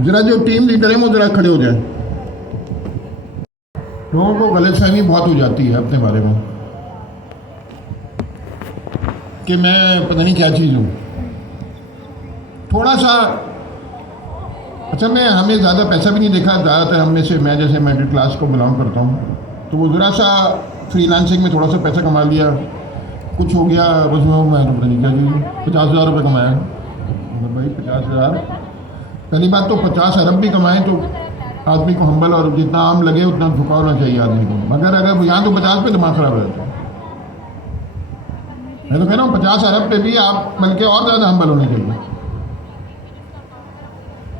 जरा जो team leader है वो जरा खड़े हो जाए। लोगों को गलतफहमी बहुत हो जाती है अपने बारे में कि मैं पता नहीं क्या चीज़ हूँ। थोड़ा सा अच्छा, मैं हमें ज़्यादा पैसा भी नहीं देखा, ज़्यादातर हम में से मैं जैसे मिडिल क्लास को बिलोंग करता हूँ, तो वो ज़रा सा फ्रीलांसिंग में थोड़ा सा पैसा कमा लिया, कुछ हो गया उसमें मैं पता नहीं क्या चीज़ 50,000 रुपये कमाया। मतलब भाई 50,000, पहली बात तो 50 अरब भी कमाएं तो आदमी को हम्बल और जितना आम लगे उतना झुका होना चाहिए आदमी को, मगर अगर यहाँ तो 50 पे दिमाग खराब हो जाता है। मैं तो कह रहा हूँ 50 अरब पे भी आप बल्कि और ज़्यादा हम्बल होने चाहिए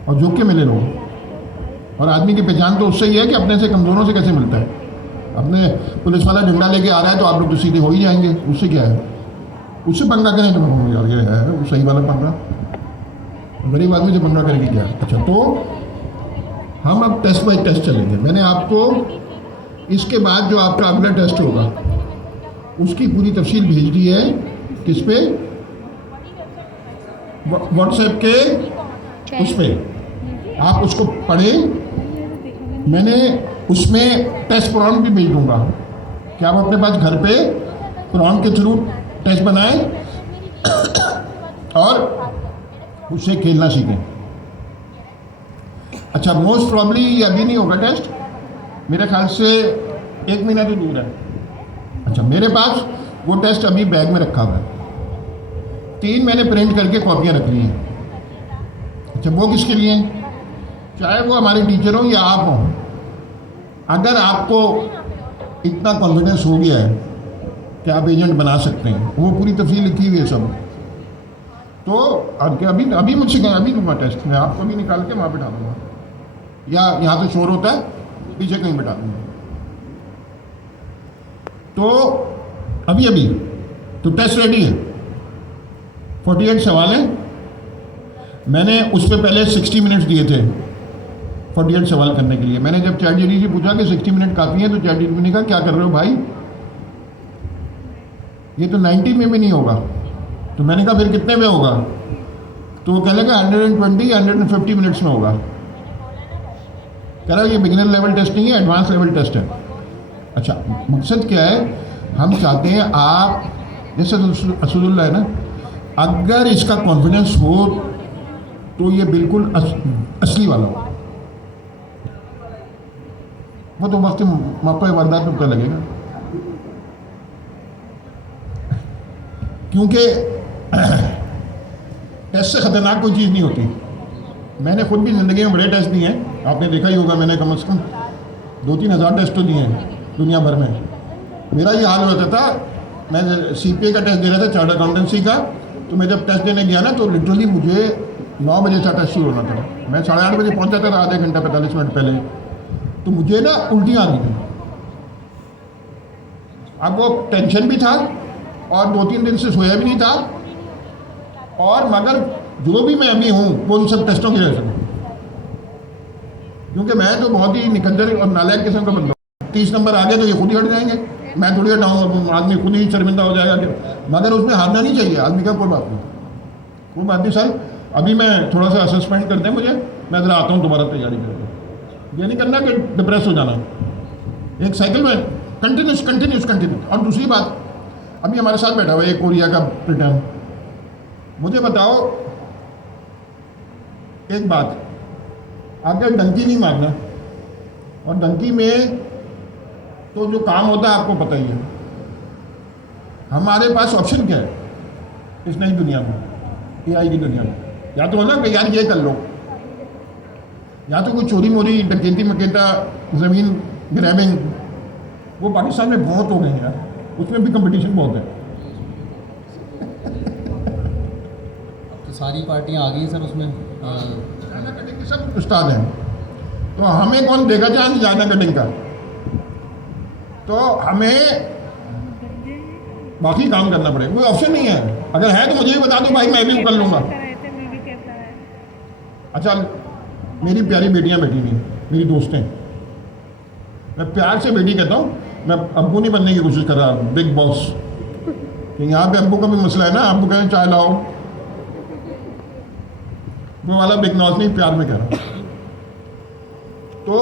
और झुक के मिले लोग। और आदमी की पहचान तो उससे ही है कि अपने से कमज़ोरों से कैसे मिलता है। अपने पुलिस वाला झंडा लेके आ रहा है तो आप लोग तो सीधे हो ही जाएंगे, उससे क्या है, उससे पंगा करें तो यार ये है वो सही वाला पंगा, गरीब आदमी से पंगा करेगी क्या। अच्छा, तो हम अब टेस्ट बाय टेस्ट चलेंगे। मैंने आपको इसके बाद जो आपका अगला टेस्ट होगा उसकी पूरी तफसील भेज दी है। किस पे? व्हाट्सएप के उस पर आप उसको पढ़ें। मैंने उसमें टेस्ट प्रॉम्प्ट भी भेज दूंगा कि आप अपने पास घर पे प्रॉम्प्ट के थ्रू टेस्ट बनाएं और उससे खेलना सीखें। अच्छा, मोस्ट प्रॉब्ली ये अभी नहीं होगा टेस्ट, मेरे ख्याल से 1 महीना तो दूर है। अच्छा, मेरे पास वो टेस्ट अभी बैग में रखा हुआ है, 3 मैंने प्रिंट करके कॉपियाँ रख ली हैं। अच्छा, वो किसके लिए हैं? चाहे वो हमारे टीचर हों या आप हों, अगर आपको इतना कॉन्फिडेंस हो गया है कि आप एजेंट बना सकते हैं, वो पूरी तफसील लिखी हुई है सब, तो अभी अभी मुझसे कहें अभी दूंगा टेस्ट, मैं आपको भी निकाल के वहाँ बिठा दूंगा, या यहाँ तो शोर होता है पीछे कहीं बिठा दूंगा। तो अभी अभी तो टेस्ट रेडी है, 48 सवाल हैं। मैंने उस पर पहले 60 मिनट्स दिए थे 48 सवाल करने के लिए। मैंने जब चैट जीपीटी से पूछा कि 60 मिनट काफ़ी है, तो चैट जीपीटी ने कहा क्या कर रहे हो भाई, ये तो 90 में भी नहीं होगा। तो मैंने कहा फिर कितने में होगा? तो वो कहने लगा 120 या 150 मिनट्स में होगा। कह रहा ये बिगिनर लेवल टेस्ट नहीं है, एडवांस लेवल टेस्ट है। अच्छा, मकसद क्या है, हम चाहते हैं आप जैसे असदुल्ला है ना, अगर इसका कॉन्फिडेंस हो तो ये बिल्कुल असली वाला हो, वो तो वक्त मापा वारदात में पता लगेगा। क्योंकि टेस्ट से ख़तरनाक कोई चीज़ नहीं होती। मैंने खुद भी ज़िंदगी में बड़े टेस्ट दिए हैं, आपने देखा ही होगा, मैंने कम से कम 2-3 हज़ार टेस्ट तो दिए हैं दुनिया भर में। मेरा ये हाल होता था, मैं CPA का टेस्ट दे रहा था, चार्टर्ड अकाउंटेंसी का, तो मैं जब टेस्ट देने गया ना तो लिटरली मुझे 9 बजे से टेस्ट शुरू होना था, मैं 8:30 बजे पहुंचा था, आधे घंटा 45 मिनट पहले, तो मुझे ना उल्टियाँ आ रही थी। अब वो टेंशन भी था और 2-3 दिन से सोया भी नहीं था, और मगर जो भी मैं अभी हूँ वो उन सब टेस्टों की वजह से, क्योंकि मैं तो बहुत ही निकंदर और नालायक किस्म का बंदा हूँ। 30 नंबर आ गए तो ये खुद ही हट जाएंगे, मैं थोड़ी हटाऊँगा, आदमी खुद ही शर्मिंदा हो जाएगा कि, मगर उसमें हारना नहीं चाहिए आदमी का। कोई बात नहीं, कोई बात नहीं सर, अभी मैं थोड़ा सा असेसमेंट कर दें मुझे, मैं ज़रा आता हूँ दोबारा तैयारी करके। ये नहीं करना कि डिप्रेस हो जाना, एक साइकिल में कंटिन्यूस। और दूसरी बात, अभी हमारे साथ बैठा हुआ है एक कोरिया का रिटर्न, मुझे बताओ एक बात, अगर डंकी नहीं मारना, और डंकी में तो जो काम होता है आपको पता ही है, हमारे पास ऑप्शन क्या है इस नई दुनिया में, AI की दुनिया में? या तो ना कि यार ये कर लो, या तो कोई चोरी मोरी डकैती मकेता ज़मीन ग्रैबिंग, वो पाकिस्तान में बहुत हो गए हैं यार, उसमें भी कंपटीशन बहुत है। तो सारी पार्टियां आ गई सर उसमें, कटिंग के सब उस्ताद हैं, तो हमें कौन देगा चांस जाना कटिंग का? तो हमें बाकी काम करना पड़ेगा, कोई ऑप्शन नहीं है। अगर है तो मुझे भी बता दो भाई, मैं भी कर लूँगा। अच्छा, मेरी प्यारी बेटियां बैठी हुई, मेरी दोस्तें, मैं प्यार से बेटी कहता हूँ, मैं अब्बू नहीं बनने की कोशिश कर रहा, बिग बॉस, कि यहाँ पे अब्बू का भी मसला है ना, अब्बू कहें चाय लाओ, वो वाला बिग बॉस नहीं, प्यार में कह रहा हूँ। तो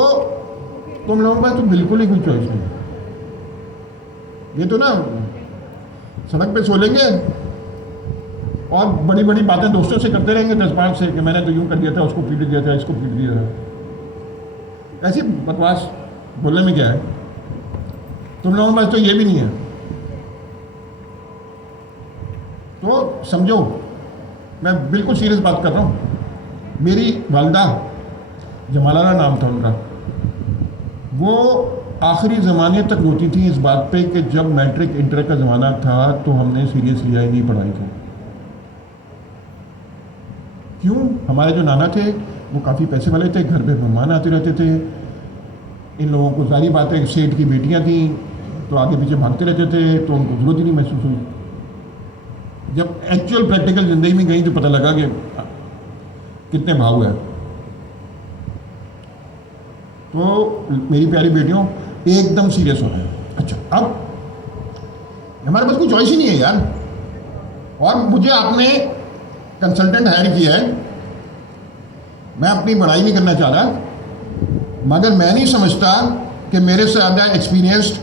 तुम लोगों के पास तो बिल्कुल ही कोई चॉइस नहीं। ये तो ना सड़क पे सो लेंगे और बड़ी बड़ी बातें दोस्तों से करते रहेंगे 10 बार से कि मैंने तो यूँ कर दिया था, उसको पीट दिया था, इसको पीट दिया था। ऐसी बकवास बोलने में क्या है? तुम लोगों के पास तो ये भी नहीं है। तो समझो, मैं बिल्कुल सीरियस बात कर रहा हूँ। मेरी वालदा, जमालारा नाम था उनका, वो आखिरी ज़माने तक रोती थी इस बात पे कि जब मैट्रिक इंटर का ज़माना था तो हमने सीरियस लिया ही नहीं पढ़ाई को। क्यों? हमारे जो नाना थे वो काफ़ी पैसे वाले थे, घर पे मेहमान आते रहते थे। इन लोगों को सारी बातें, सेठ की बेटियां थीं तो आगे पीछे भागते रहते थे, तो उनको ज़रूरत ही नहीं महसूस हुई। जब एक्चुअल प्रैक्टिकल ज़िंदगी में गई तो पता लगा कि कितने भाव है। तो मेरी प्यारी बेटियों, एकदम सीरियस हो गए। अच्छा, अब हमारे पास कोई चॉइस ही नहीं है यार। और मुझे आपने कंसल्टेंट हायर किया है, मैं अपनी पढ़ाई नहीं करना चाह रहा, मगर मैं नहीं समझता कि मेरे से ज़्यादा एक्सपीरियंस्ड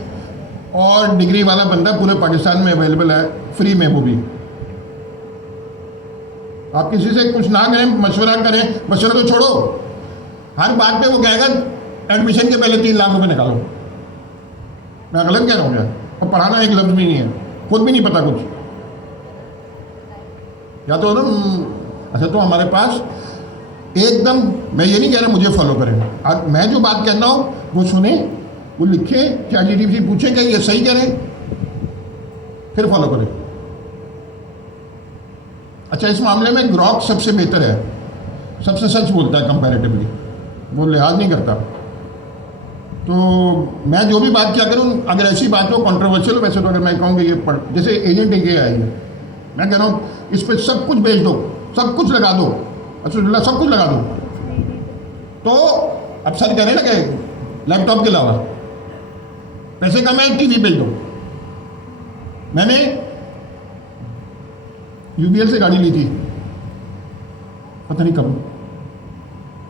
और डिग्री वाला बंदा पूरे पाकिस्तान में अवेलेबल है, फ्री में, वो भी। आप किसी से कुछ ना करें, मशवरा करें, मशवरा तो छोड़ो, हर बात पे वो कहेगा एडमिशन के पहले 3 लाख रुपए निकालो। मैं गलत कह रहा हूँ क्या? और पढ़ाना एक लफ्ज़ भी नहीं है, खुद भी नहीं पता कुछ। या तो ना अच्छा, तो हमारे पास एकदम, मैं ये नहीं कह रहा मुझे फॉलो करें, आज मैं जो बात कहता हूँ वो सुने, वो लिखे, ChatGPT से पूछें कि ये सही कह रहे हैं, फिर फॉलो करें। अच्छा, इस मामले में ग्रॉक सबसे बेहतर है, सबसे सच बोलता है कंपैरेटिवली, वो लिहाज नहीं करता। तो मैं जो भी बात किया करूँ, अगर ऐसी बात हो कंट्रोवर्शियल, वैसे तो अगर मैं कहूँगी ये पढ़, जैसे एजेंट ये आई है, मैं कह रहा हूँ इस पर सब कुछ बेच दो, सब कुछ लगा दो, अच्छा सब कुछ लगा दो, तो अब सर कह रहे ना कि लैपटॉप के अलावा पैसे कम है, TV बेच दो। मैंने UBL से गाड़ी ली थी, पता नहीं कब,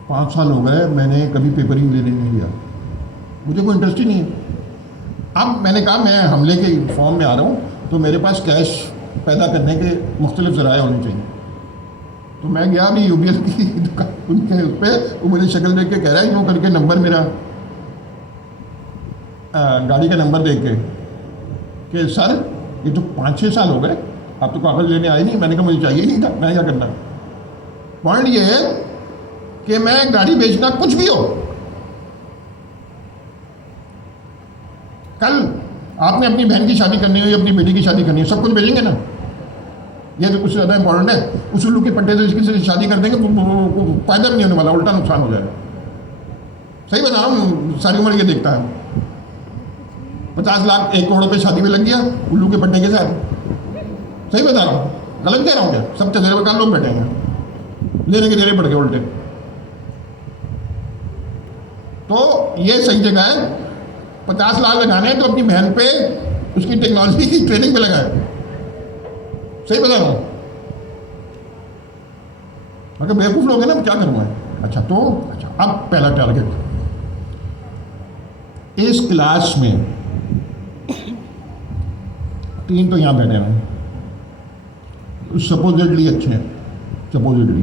5 साल हो गए, मैंने कभी पेपरिंग लेने नहीं लिया, मुझे कोई इंटरेस्ट ही नहीं है। अब मैंने कहा मैं हमले के फॉर्म में आ रहा हूँ, तो मेरे पास कैश पैदा करने के मुख्तलिफ ज़राए होने चाहिए। तो मैं गया अभी UBL की दुकान, उनके उस पर, वो मुझे शक्ल देख के कह रहा है, यूँ करके नंबर मेरा गाड़ी का नंबर देख के कि सर ये तो 5-6 साल हो गए, आप तो कागज़ लेने आए नहीं। मैंने कहा मुझे चाहिए नहीं था, मैं क्या करना। पॉइंट ये है कि मैं गाड़ी बेचना, कुछ भी हो, कल आपने अपनी बहन की शादी करनी हो, अपनी बेटी की शादी करनी हो, सब कुछ बेचेंगे ना। ये तो कुछ ज़्यादा इंपॉर्टेंट है, उस उल्लू के पट्टे से इसकी से शादी कर देंगे, फायदा भी नहीं होने वाला, उल्टा नुकसान हो जाएगा। सही बता रहा हूँ, सारी उम्र ये देखता है। 50 लाख 1 करोड़ रुपये शादी में लग गया उल्लू के पट्टे के साथ। सही बता रहा हूँ, गलत कह रहा हूँ क्या? सब तजर्बेकार लोग बैठे हैं, लेने के देने पड़ गए उल्टे। तो ये सही जगह है, 50 लाख लगाने हैं तो अपनी बहन पे उसकी टेक्नोलॉजी की ट्रेनिंग पे लगाए। सही बता रहा हूँ, मगर बेवकूफ़ लोग हैं ना, क्या करूँ मैं। अच्छा, तो अच्छा, अब पहला टारगेट, इस क्लास में 3 तो यहाँ बैठे हैं, सपोजिटली अच्छे हैं, सपोजिटली,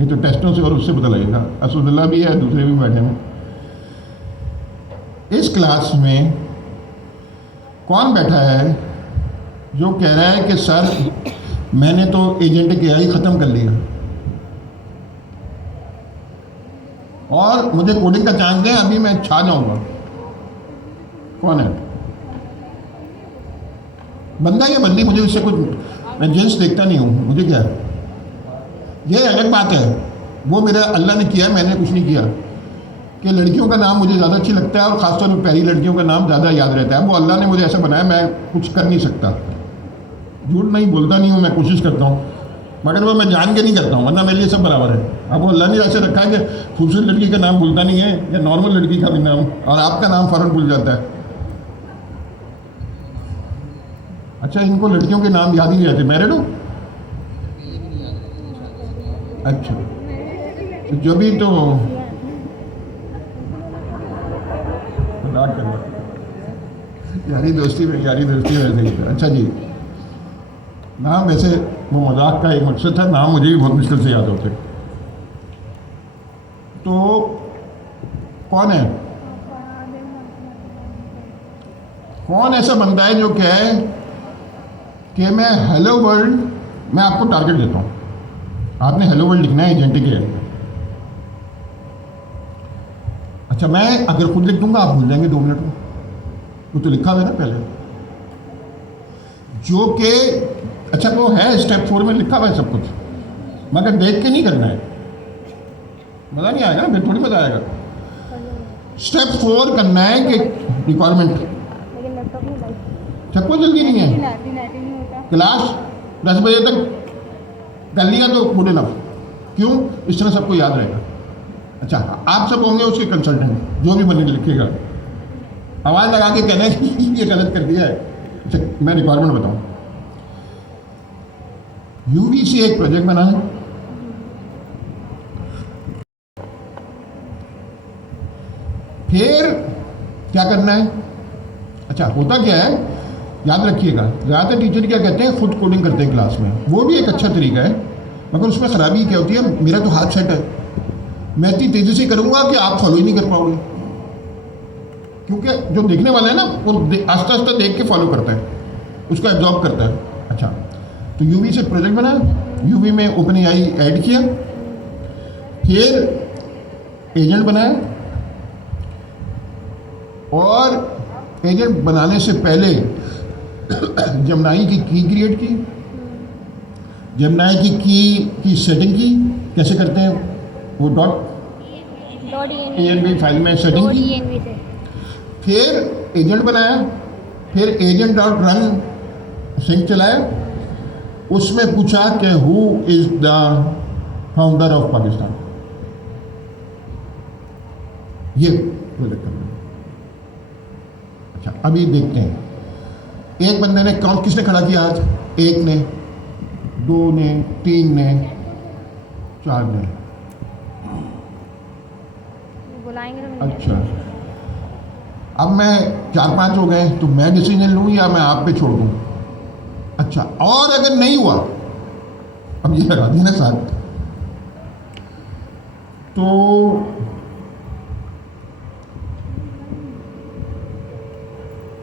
ये तो टेस्टों से और उससे पता लगेगा। असदुल्ला भी है, दूसरे भी बैठे हैं। इस क्लास में कौन बैठा है जो कह रहा है कि सर मैंने तो एजेंट के ही ख़त्म कर लिया और मुझे कोडिंग का चांस दें, अभी मैं छा जाऊंगा? कौन है? बंदा या बंदी, मुझे उससे कुछ, मैं जेंट्स देखता नहीं हूँ, मुझे क्या है। ये अलग बात है, वो मेरा अल्लाह ने किया, मैंने कुछ नहीं किया। कि लड़कियों का नाम मुझे ज़्यादा अच्छी लगता है और ख़ासतौर पर प्यारी लड़कियों का नाम ज़्यादा याद रहता है। वो अल्लाह ने मुझे ऐसा बनाया, मैं कुछ कर नहीं सकता। झूठ नहीं बोलता नहीं हूँ, मैं कोशिश करता हूँ, मगर वो मैं जान के नहीं करता हूँ, वरना मेरे लिए सब बराबर है। अब वो अल्लाह ने ऐसे रखा है कि खूबसूरत लड़की का नाम भूलता नहीं है, या नॉर्मल लड़की का भी नाम, और आपका नाम फ़ौरन भूल जाता है। अच्छा, इनको लड़कियों के नाम याद ही नहीं रहते। मैरिड हो? अच्छा, तो जो भी तो मजाक कर रहा, यारी दोस्ती में वैसे ही है। अच्छा जी, नाम वैसे वो मजाक का एक मकसद था, नाम मुझे भी बहुत मुश्किल से याद होते। तो कौन है, कौन ऐसा बंदा है जो कहे कि मैं हेलो वर्ल्ड, मैं आपको टारगेट देता हूँ, आपने हेलो वर्ल्ड लिखना है एजेंटिक है। अच्छा, मैं अगर खुद लिख दूंगा आप भूल जाएंगे 2 मिनट में, वो तो लिखा हुआ है ना पहले, जो कि अच्छा वो है स्टेप 4 में लिखा हुआ है सब कुछ, मगर देख के नहीं करना है, मज़ा नहीं आएगा ना, फिर थोड़ी मज़ा आएगा। स्टेप 4 करना है कि रिक्वायरमेंट, सबको जल्दी नहीं है, क्लास 10 बजे तक कर लिया तो गुड इनफ, क्यों, इस तरह सबको याद रहेगा। अच्छा, आप सब होंगे उसके कंसल्टेंट, जो भी बने लिखेगा आवाज़ लगा के कहना है कि ये गलत कर दिया है। अच्छा, मैं रिक्वायरमेंट बताऊं, यूवीसी एक प्रोजेक्ट बना है, फिर क्या करना है। अच्छा, होता क्या है, याद रखिएगा, ज़्यादातर टीचर क्या कहते हैं, खुद कोडिंग करते हैं क्लास में, वो भी एक अच्छा तरीका है, मगर उसमें ख़राबी क्या होती है, मेरा तो हाथ सेट है, मैं इतनी तेज़ी से करूँगा कि आप फॉलो ही नहीं कर पाओगे, क्योंकि जो देखने वाला है ना वो आस्ता आस्ता देख के फॉलो करता है, उसको एब्जॉर्ब करता है। अच्छा, तो यूवी से प्रोजेक्ट बना, यूवी में ओपन एआई ऐड किया, फिर एजेंट बनाया, और एजेंट बनाने से पहले जमनाई की क्रिएट की, जमनाई की सेटिंग की, कैसे करते हैं वो .env फाइल में सेटिंग की, फिर एजेंट बनाया, फिर एजेंट डॉट रन सिंक चलाया, उसमें पूछा कि who is the founder of Pakistan, ये प्रोजेक्ट करना। अच्छा, अभी देखते हैं, एक बंदे ने काउंट किसने खड़ा किया आज, 1 ने, 2 ने, 3 ने, 4 ने, अच्छा, अब मैं 4-5 हो गए, तो मैं डिसीजन लूँ या मैं आप पे छोड़ दूँ। अच्छा, और अगर नहीं हुआ, अब ये लगा दी ना साथ, तो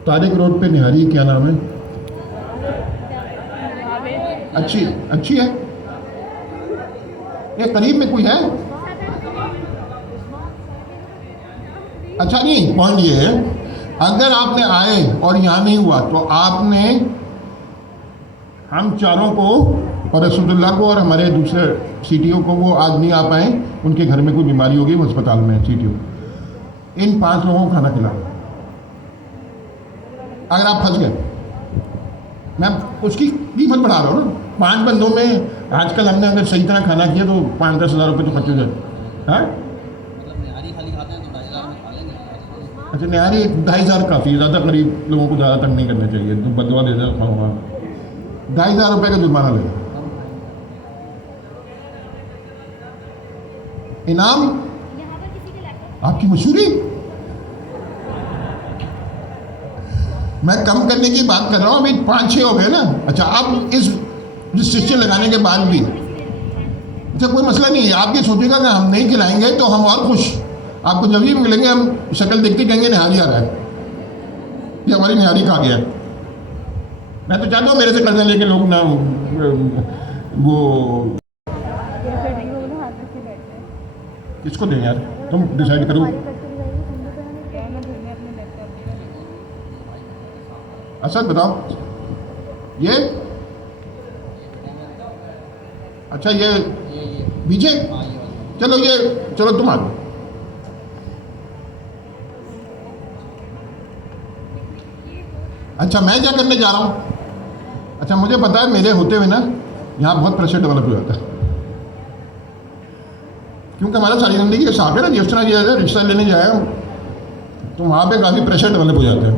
तारिक रोड पे निहारी, क्या नाम है, अच्छी है, ये करीब में कोई है। अच्छा, नहीं, पॉइंट ये है, अगर आपने आए और यहाँ नहीं हुआ तो आपने हम चारों को और रसूलुल्लाह को और हमारे दूसरे सीटीओ को, वो आज नहीं आ पाए, उनके घर में कोई बीमारी होगी, वो अस्पताल में है सीटीओ, इन 5 लोगों को खाना खिलाओ। अगर आप फंस गए, मैं उसकी कीमत बढ़ा रहा हूँ ना, 5 बंदों में आजकल हमने अगर सही तरह खाना किया तो 5-10 हज़ार रुपये तो खर्च हो जाए। हाँ, अच्छा, निहारी 2,500 काफ़ी, ज़्यादा गरीब लोगों को ज़्यादा तंग नहीं करना चाहिए, तो बदवा दे दे खाऊंगा, 2,500 रुपये का जुर्माना लगेगा। इनाम आपकी मशहूरी, मैं कम करने की बात कर रहा हूँ, अभी 5-6 हो गए ना। अच्छा, आप इस रिस्ट्रिक्शन लगाने के बाद भी, अच्छा कोई मसला नहीं है, आप ये सोचेगा कि हम नहीं खिलाएंगे तो हम और खुश, आपको जब भी मिलेंगे हम शक्ल देखते कहेंगे निहारी आ रहा है, ये हमारी निहारी खा गया है। मैं तो चाहता हूँ मेरे से कर्जा लेके लोग ना वो किसको दें यार, तुम डिसाइड करो। असद बताओ, ये अच्छा, ये पीछे, चलो ये, चलो तुम आ जाओ। अच्छा, मैं क्या करने जा रहा हूँ, अच्छा मुझे पता है मेरे होते हुए ना यहाँ बहुत प्रेशर डेवलप हो जाता है, क्योंकि हमारा सारी ज़िंदगी के साथ है ना, जिस तरह किया जाए रिश्ता लेने जाए तो वहाँ पे काफ़ी प्रेशर डेवलप हो जाता है।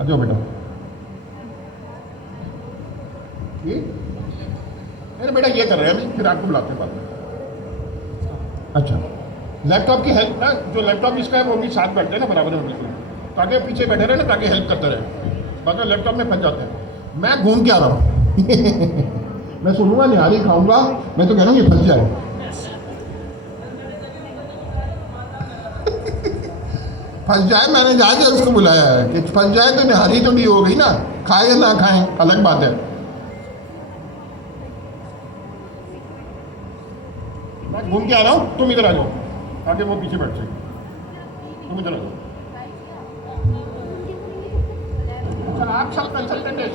आ जाओ बेटा, अरे बेटा ये कर रहे हैं अभी, फिर आपको बुलाते हैं बाद में। अच्छा, लैपटॉप की हेल्प ना, जो लैपटॉप इसका है वो भी साथ बैठते हैं ना बराबर में बिल्कुल, ताकि पीछे बैठे रहे ना, ताकि हेल्प करते रहे, बाकी लैपटॉप में फंस जाते हैं। मैं घूम के आ रहा हूँ मैं सुनूंगा, निहारी खाऊंगा, मैं तो कह रहा हूँ ये फंस जाए फंस जाए, मैंने जाके उसको बुलाया है कि फंस जाए तो निहारी तो नहीं हो गई ना, खाए या ना खाएं अलग बात है। मैं घूम के आ रहा हूँ, तुम इधर आ जाओ, ताकि वो पीछे बैठ जाए, तुम इधर आ जाओ। अच्छा, आप सब कंसल्टेंट है।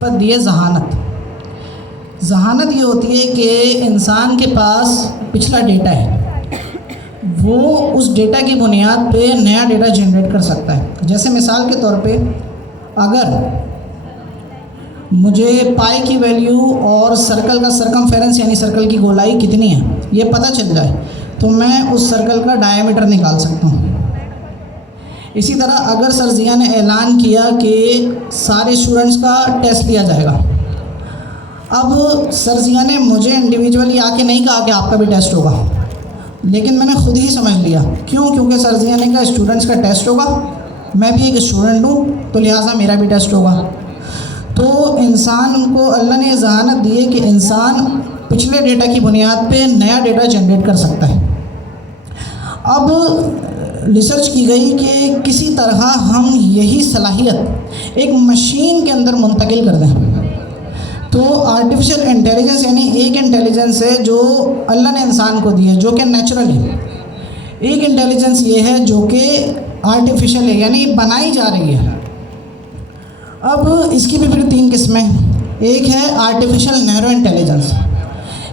पर दिए जहानत। जहानत ये होती है कि इंसान के पास पिछला डेटा है, वो उस डेटा की बुनियाद पे नया डेटा जनरेट कर सकता है। जैसे मिसाल के तौर पे अगर मुझे पाई की वैल्यू और सर्कल का सरकमफेरेंस यानी सर्कल की गोलाई कितनी है ये पता चल जाए तो मैं उस सर्कल का डायमीटर निकाल सकता हूँ। इसी तरह अगर सर जिया ने ऐलान किया कि सारे स्टूडेंट्स का टेस्ट लिया जाएगा, अब सर जिया ने मुझे इंडिविजुअली आके नहीं कहा कि आपका भी टेस्ट होगा, लेकिन मैंने खुद ही समझ लिया। क्यों? क्योंकि सर जिया ने कहा स्टूडेंट्स का टेस्ट होगा, मैं भी एक स्टूडेंट हूँ तो लिहाजा मेरा भी टेस्ट होगा। तो इंसान को अल्लाह ने जहानत दी है कि इंसान पिछले डेटा की बुनियाद पे नया डेटा जनरेट कर सकता है। अब रिसर्च की गई कि किसी तरह हम यही सलाहियत एक मशीन के अंदर मुंतकिल कर दें। तो आर्टिफिशियल इंटेलिजेंस यानी एक इंटेलिजेंस है जो अल्लाह ने इंसान को दी है, जो कि नेचुरल है। एक इंटेलिजेंस ये है जो कि आर्टिफिशियल है यानी बनाई जा रही है। अब इसकी भी फिर 3 किस्में। एक है आर्टिफिशियल नैरो इंटेलिजेंस,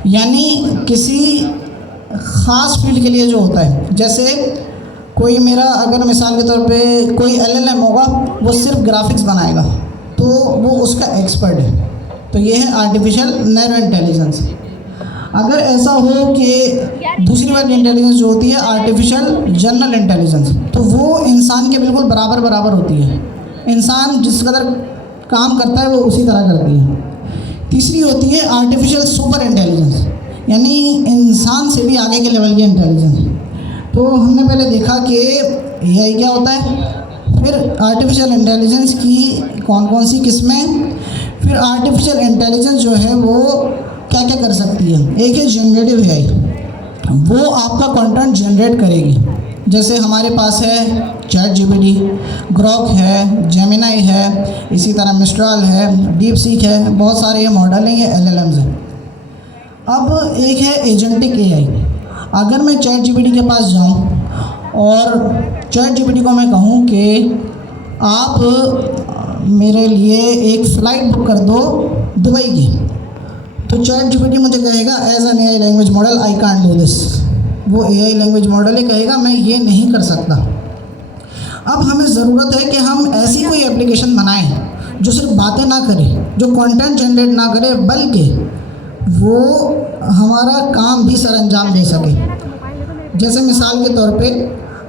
यानी किसी ख़ास फील्ड के लिए जो होता है। जैसे कोई मेरा अगर मिसाल के तौर पे कोई LLM होगा, वो सिर्फ ग्राफिक्स बनाएगा तो वो उसका एक्सपर्ट है, तो ये है आर्टिफिशियल नैरो इंटेलिजेंस। अगर ऐसा हो कि दूसरी वाली इंटेलिजेंस जो होती है आर्टिफिशियल जनरल इंटेलिजेंस, तो वो इंसान के बिल्कुल बराबर होती है। इंसान जिस कदर काम करता है वो उसी तरह करती है। तीसरी होती है आर्टिफिशियल सुपर इंटेलिजेंस, यानी इंसान से भी आगे के लेवल की इंटेलिजेंस। तो हमने पहले देखा कि AI क्या होता है, फिर आर्टिफिशियल इंटेलिजेंस की कौन सी किस्में, फिर आर्टिफिशियल इंटेलिजेंस जो है वो क्या क्या कर सकती है। एक है जनरेटिव AI, वो आपका कंटेंट जनरेट करेगी। जैसे हमारे पास है ChatGPT, ग्रॉक है, जेमिनाई है, इसी तरह मिस्ट्राल है, डीप सीक है, बहुत सारे ये मॉडल हैं, ये LLMs हैं। अब एक है एजेंटिक एआई। अगर मैं चैट जीपीटी के पास जाऊं और चैट जीपीटी को मैं कहूं कि आप मेरे लिए एक फ़्लाइट बुक कर दो दुबई की, तो चैट जीपीटी मुझे कहेगा as an AI language model I can't do this. वो एआई लैंग्वेज मॉडल ही कहेगा मैं ये नहीं कर सकता। अब हमें ज़रूरत है कि हम ऐसी कोई एप्लीकेशन बनाएं जो सिर्फ बातें ना करे, जो कंटेंट जनरेट ना करे, बल्कि वो हमारा काम भी सर अंजाम दे सके। जैसे मिसाल के तौर पे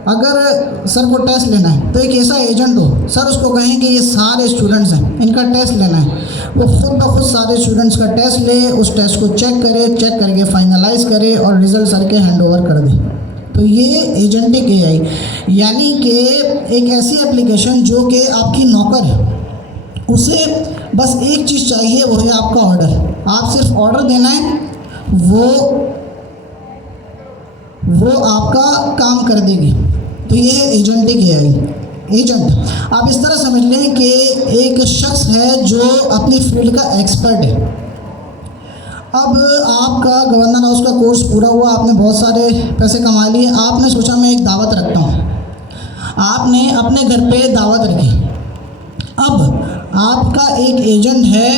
अगर सर को टेस्ट लेना है तो एक ऐसा एजेंट हो, सर उसको कहें कि ये सारे स्टूडेंट्स हैं, इनका टेस्ट लेना है, वो खुद ब खुद सारे स्टूडेंट्स का टेस्ट ले, उस टेस्ट को चेक करे, चेक करके फाइनलाइज करे और रिज़ल्ट सर के हैंड ओवर कर दे। तो ये एजेंटिक एआई, यानी कि एक ऐसी एप्लीकेशन जो कि आपकी नौकर है, उसे बस एक चीज़ चाहिए, वो है आपका ऑर्डर। आप सिर्फ ऑर्डर देना है, वो आपका काम कर देगी। तो ये है एजेंटिक एआई। एजेंट आप इस तरह समझ लें कि एक शख्स है जो अपनी फील्ड का एक्सपर्ट है। अब आपका गवर्नर हाउस का कोर्स पूरा हुआ, आपने बहुत सारे पैसे कमा लिए, आपने सोचा मैं एक दावत रखता हूँ, आपने अपने घर पे दावत रखी। अब आपका एक एजेंट है,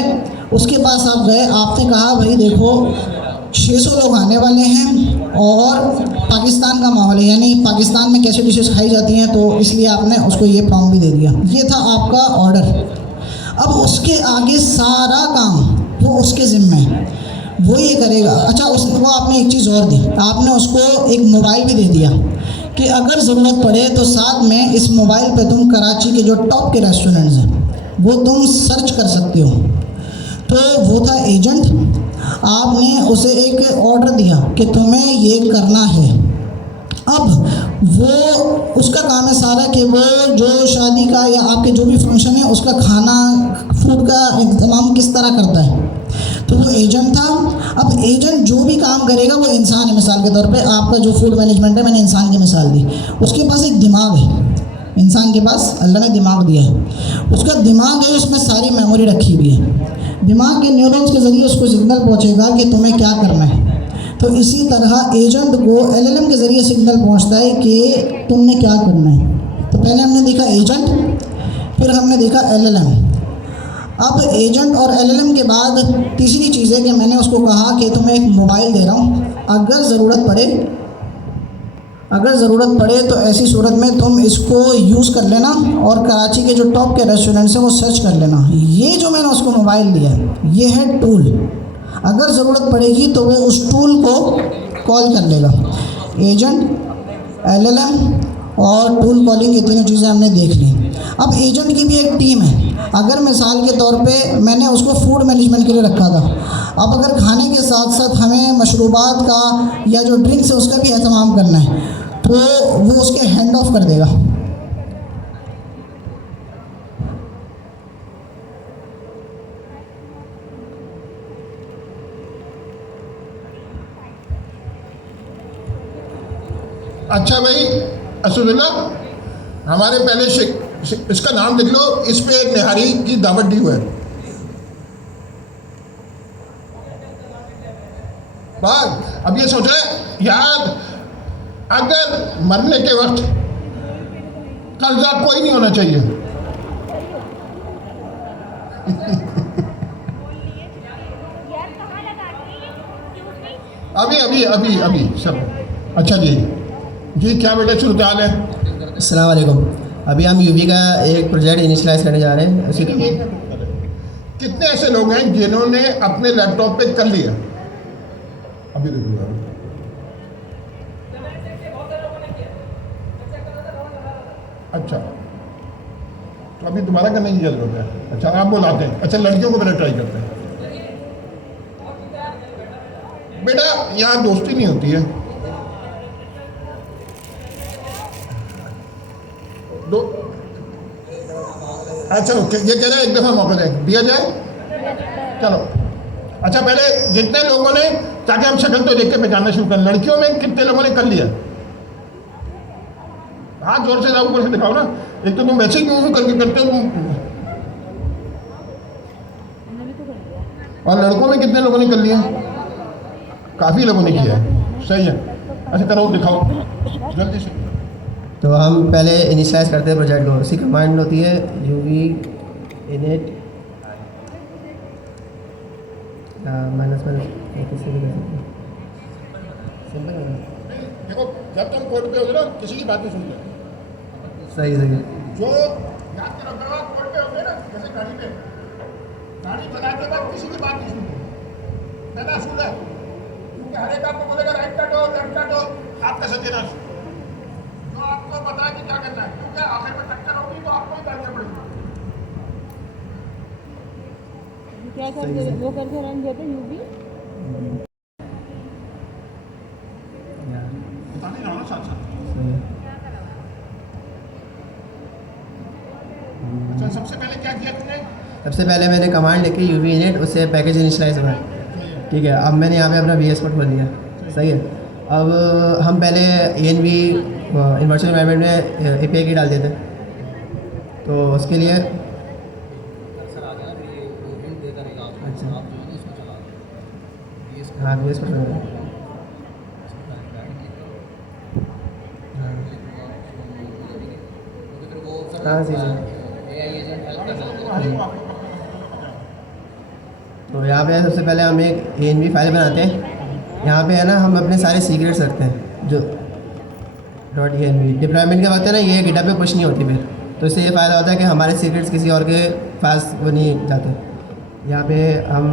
उसके पास आप गए, आपने कहा भाई देखो 600 लोग आने वाले हैं और पाकिस्तान का माहौल है, यानी पाकिस्तान में कैसे डिशेस खाई जाती हैं, तो इसलिए आपने उसको ये प्रॉम्प्ट भी दे दिया। ये था आपका ऑर्डर। अब उसके आगे सारा काम वो उसके ज़िम्मे है, वो ये करेगा। अच्छा, वो आपने एक चीज़ और दी, आपने उसको एक मोबाइल भी दे दिया कि अगर ज़रूरत पड़े तो साथ में इस मोबाइल पे तुम कराची के जो टॉप के रेस्टोरेंट्स हैं वो तुम सर्च कर सकते हो। तो वो था एजेंट। आपने उसे एक ऑर्डर दिया कि तुम्हें ये करना है। अब वो उसका काम है सारा कि वो जो शादी का या आपके जो भी फंक्शन है उसका खाना, फूड का इंतज़ाम किस तरह करता है, तो वो एजेंट था। अब एजेंट जो भी काम करेगा वो इंसान है। मिसाल के तौर पे आपका जो फूड मैनेजमेंट है, मैंने इंसान की मिसाल दी, उसके पास एक दिमाग है, इंसान के पास अल्लाह ने दिमाग दिया है, उसका दिमाग है, उसमें सारी मेमोरी रखी हुई है। दिमाग के न्यूरॉन्स के ज़रिए उसको सिग्नल पहुँचेगा कि तुम्हें क्या करना है। तो इसी तरह एजेंट को एलएलएम के ज़रिए सिग्नल पहुँचता है कि तुमने क्या करना है। तो पहले हमने देखा एजेंट, फिर हमने देखा एलएलएम। अब एजेंट और एलएलएम के बाद तीसरी चीज़ है कि मैंने उसको कहा कि तुम्हें एक मोबाइल दे रहा हूँ, अगर ज़रूरत पड़े तो ऐसी सूरत में तुम इसको यूज़ कर लेना और कराची के जो टॉप के रेस्टोरेंट्स हैं वो सर्च कर लेना। ये जो मैंने उसको मोबाइल दिया है ये है टूल, अगर ज़रूरत पड़ेगी तो वो उस टूल को कॉल कर लेगा। एजेंट, एलएलएम और टूल कॉलिंग, ये तीनों चीज़ें हमने देख ली। अब एजेंट की भी एक टीम है। अगर मिसाल के तौर पे मैंने उसको फूड मैनेजमेंट के लिए रखा था, अब अगर खाने के साथ साथ हमें मशरूबात का या जो ड्रिंक्स है उसका भी एहतमाम करना है तो वो उसके हैंड ऑफ कर देगा। अच्छा भाई असदुल्ला, हमारे पहले इसका नाम लिख लो, इस पे निहारी की दावत दी हुआ है। बात अब ये सोच रहे यार, अगर मरने के वक्त कर्जा कोई नहीं होना चाहिए। अभी सब अच्छा जी क्या बेटा शुरू हाल है? अस्सलाम वालेकुम। अभी हम यूवी का एक प्रोजेक्ट इनिशियलाइज करने जा रहे हैं। उसी कितने ऐसे लोग हैं जिन्होंने अपने लैपटॉप पे कर लिया? अभी देखो, अच्छा तो अभी दोबारा करने की जरूरत है। अच्छा आप बुलाते हैं, अच्छा लड़कियों को पहले ट्राई करते हैं। बेटा यहाँ दोस्ती नहीं होती है, दो अच्छा ओके, ये कह रहे हैं एक दफ़ा मौका दिया जाए। चलो अच्छा, पहले जितने लोगों ने, ताकि हम शक्ल तो देख के पहचानना शुरू करें, लड़कियों में कितने लोगों ने कर लिया? हाथ जोर से जाओ, ऊपर से दिखाओ ना। एक तो तुम वैसे ही मूव करके करते हो और लड़कों में कितने लोगों ने कर लिया? काफ़ी लोगों ने किया है, सही है। अच्छा करो, दिखाओ जल्दी से। तो हम पहले इनिशलाइज करते हैं प्रोजेक्ट को। उसकी कमांड होती है UV init माइनस किसी भी कर सकते हैं, सिंपल है ना? देखो जब तुम कोर्ट पे होगे ना किसी की बात नहीं सुनते, सही सही जो याद करो जब आप कोर्ट पे होगे ना, जैसे गाड़ी पे गाड़ी चलाने के बाद किसी की बात नहीं सुनते, पहला असूल है, क्योंकि हर एक आपको बोलेगा राइट काटो लेफ्ट काटो, आपका सत्यानाश। जो आपको बताए कि क्या करना है, क्योंकि आखिर में टक्कर होगी तो आपको ही करनी पड़ेगी। क्या करते वो करके रन देते यूपी पता नहीं रहा ना साथ साथ। अच्छा सबसे पहले क्या किया तुमने? सबसे पहले मैंने कमांड लिखी UV init, उससे पैकेज इनिशलाइज हुआ। ठीक है, अब मैंने यहाँ पे अपना VS कोड खोल लिया। सही है। अब हम पहले ENV इन्वर्चुअल एनवायरनमेंट में API की डालते थे, तो उसके लिए कर्सर आ गया ना, फिर ये वो हिंट देता रहेगा आपको। अच्छा। आप जो है ना इसमें चला दो, VS हाँ VS कोड खोल हाँ जी जी। AI एजेंट हेल्प कर सकते हैं। तो यहाँ पे सबसे पहले हम एक ANV फाइल बनाते हैं। यहाँ पे है ना हम अपने सारे सीक्रेट्स रखते हैं जो .env। डिप्लॉयमेंट के वक्त है ना ये गिटहब पे पुश नहीं होती फिर, तो इससे ये फ़ायदा होता है कि हमारे सीक्रेट्स किसी और के पास वो नहीं जाते। यहाँ पे हम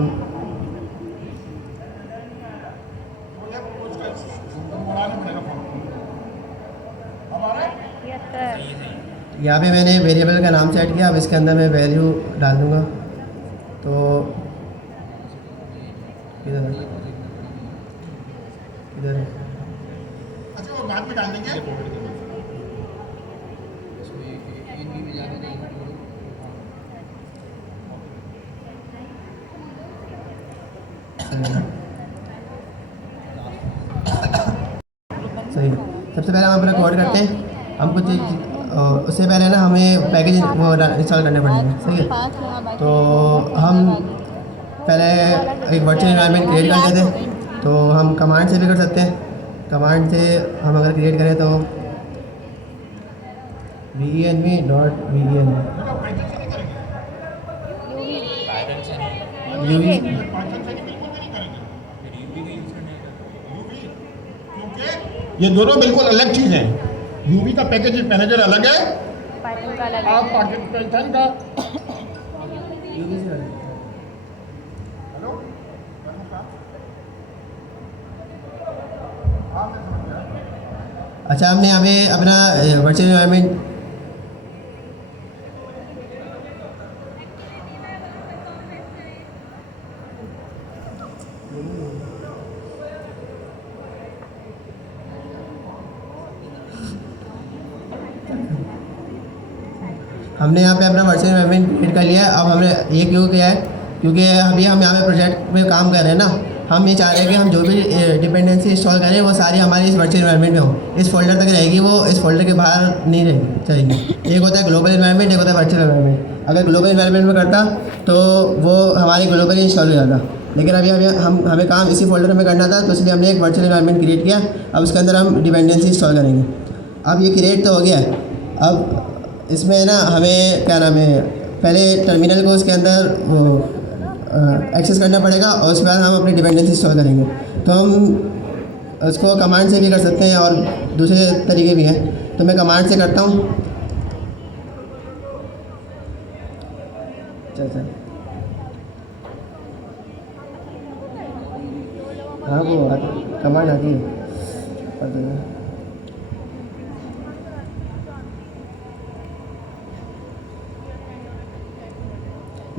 यहाँ पे मैंने वेरिएबल का नाम सेट किया। अब इसके अंदर मैं वैल्यू डाल दूँगा। तो किधर है किधर है? अच्छा वो बाद में डाल देंगे। इसमें ENV में जाके नहीं सही है। सबसे पहले हम अपना कोड करते हैं। हम कुछ उससे पहले ना हमें पैकेज वो इंस्टॉल करने पड़ेंगे। सही है। तो हम पहले एक वर्चुअल एनवायरनमेंट क्रिएट कर लेते हैं। तो हम कमांड से भी कर सकते हैं। कमांड से हम अगर क्रिएट करें तो venv.venv UV ये दोनों बिल्कुल अलग चीज़ हैं। यूवी का पैकेज मैनेजर अलग है, आप पाकिस्तान का हेलो अच्छा, हमने यहाँ पे अपना वर्चुअल एनवायरनमेंट हमने यहाँ पे अपना वर्चुअल एनवायरनमेंट क्रिएट कर लिया है। अब हमने ये क्यों किया है, क्योंकि अभी हम यहाँ पे प्रोजेक्ट में काम कर रहे हैं ना, हम ये चाह रहे हैं कि हम जो भी डिपेंडेंसी इंस्टॉल करें वो सारी हमारी इस वर्चुअल एनवायरनमेंट में हो, इस फोल्डर तक रहेगी, वो इस फोल्डर के बाहर नहीं रहेगी चाहिए। एक होता है ग्लोबल एनवायरनमेंट, एक होता है वर्चुअल एनवायरनमेंट। अगर ग्लोबल एनवायरनमेंट में करता तो वो हमारे ग्लोबली इंस्टॉल हो जाता, लेकिन अभी हमें काम इसी फोल्डर में करना था, तो इसलिए हमने एक वर्चुअल एनवायरनमेंट क्रिएट किया। अब उसके अंदर हम डिपेंडेंसी इंस्टॉल करेंगे। अब ये क्रिएट तो हो गया है। अब इसमें ना हमें क्या नाम है, पहले टर्मिनल को उसके अंदर वो एक्सेस करना पड़ेगा और उसके बाद हम अपनी डिपेंडेंसी इंस्टॉल करेंगे। तो हम उसको कमांड से भी कर सकते हैं और दूसरे तरीके भी हैं। तो मैं कमांड से करता हूँ। चल हाँ वो कमांड आती है।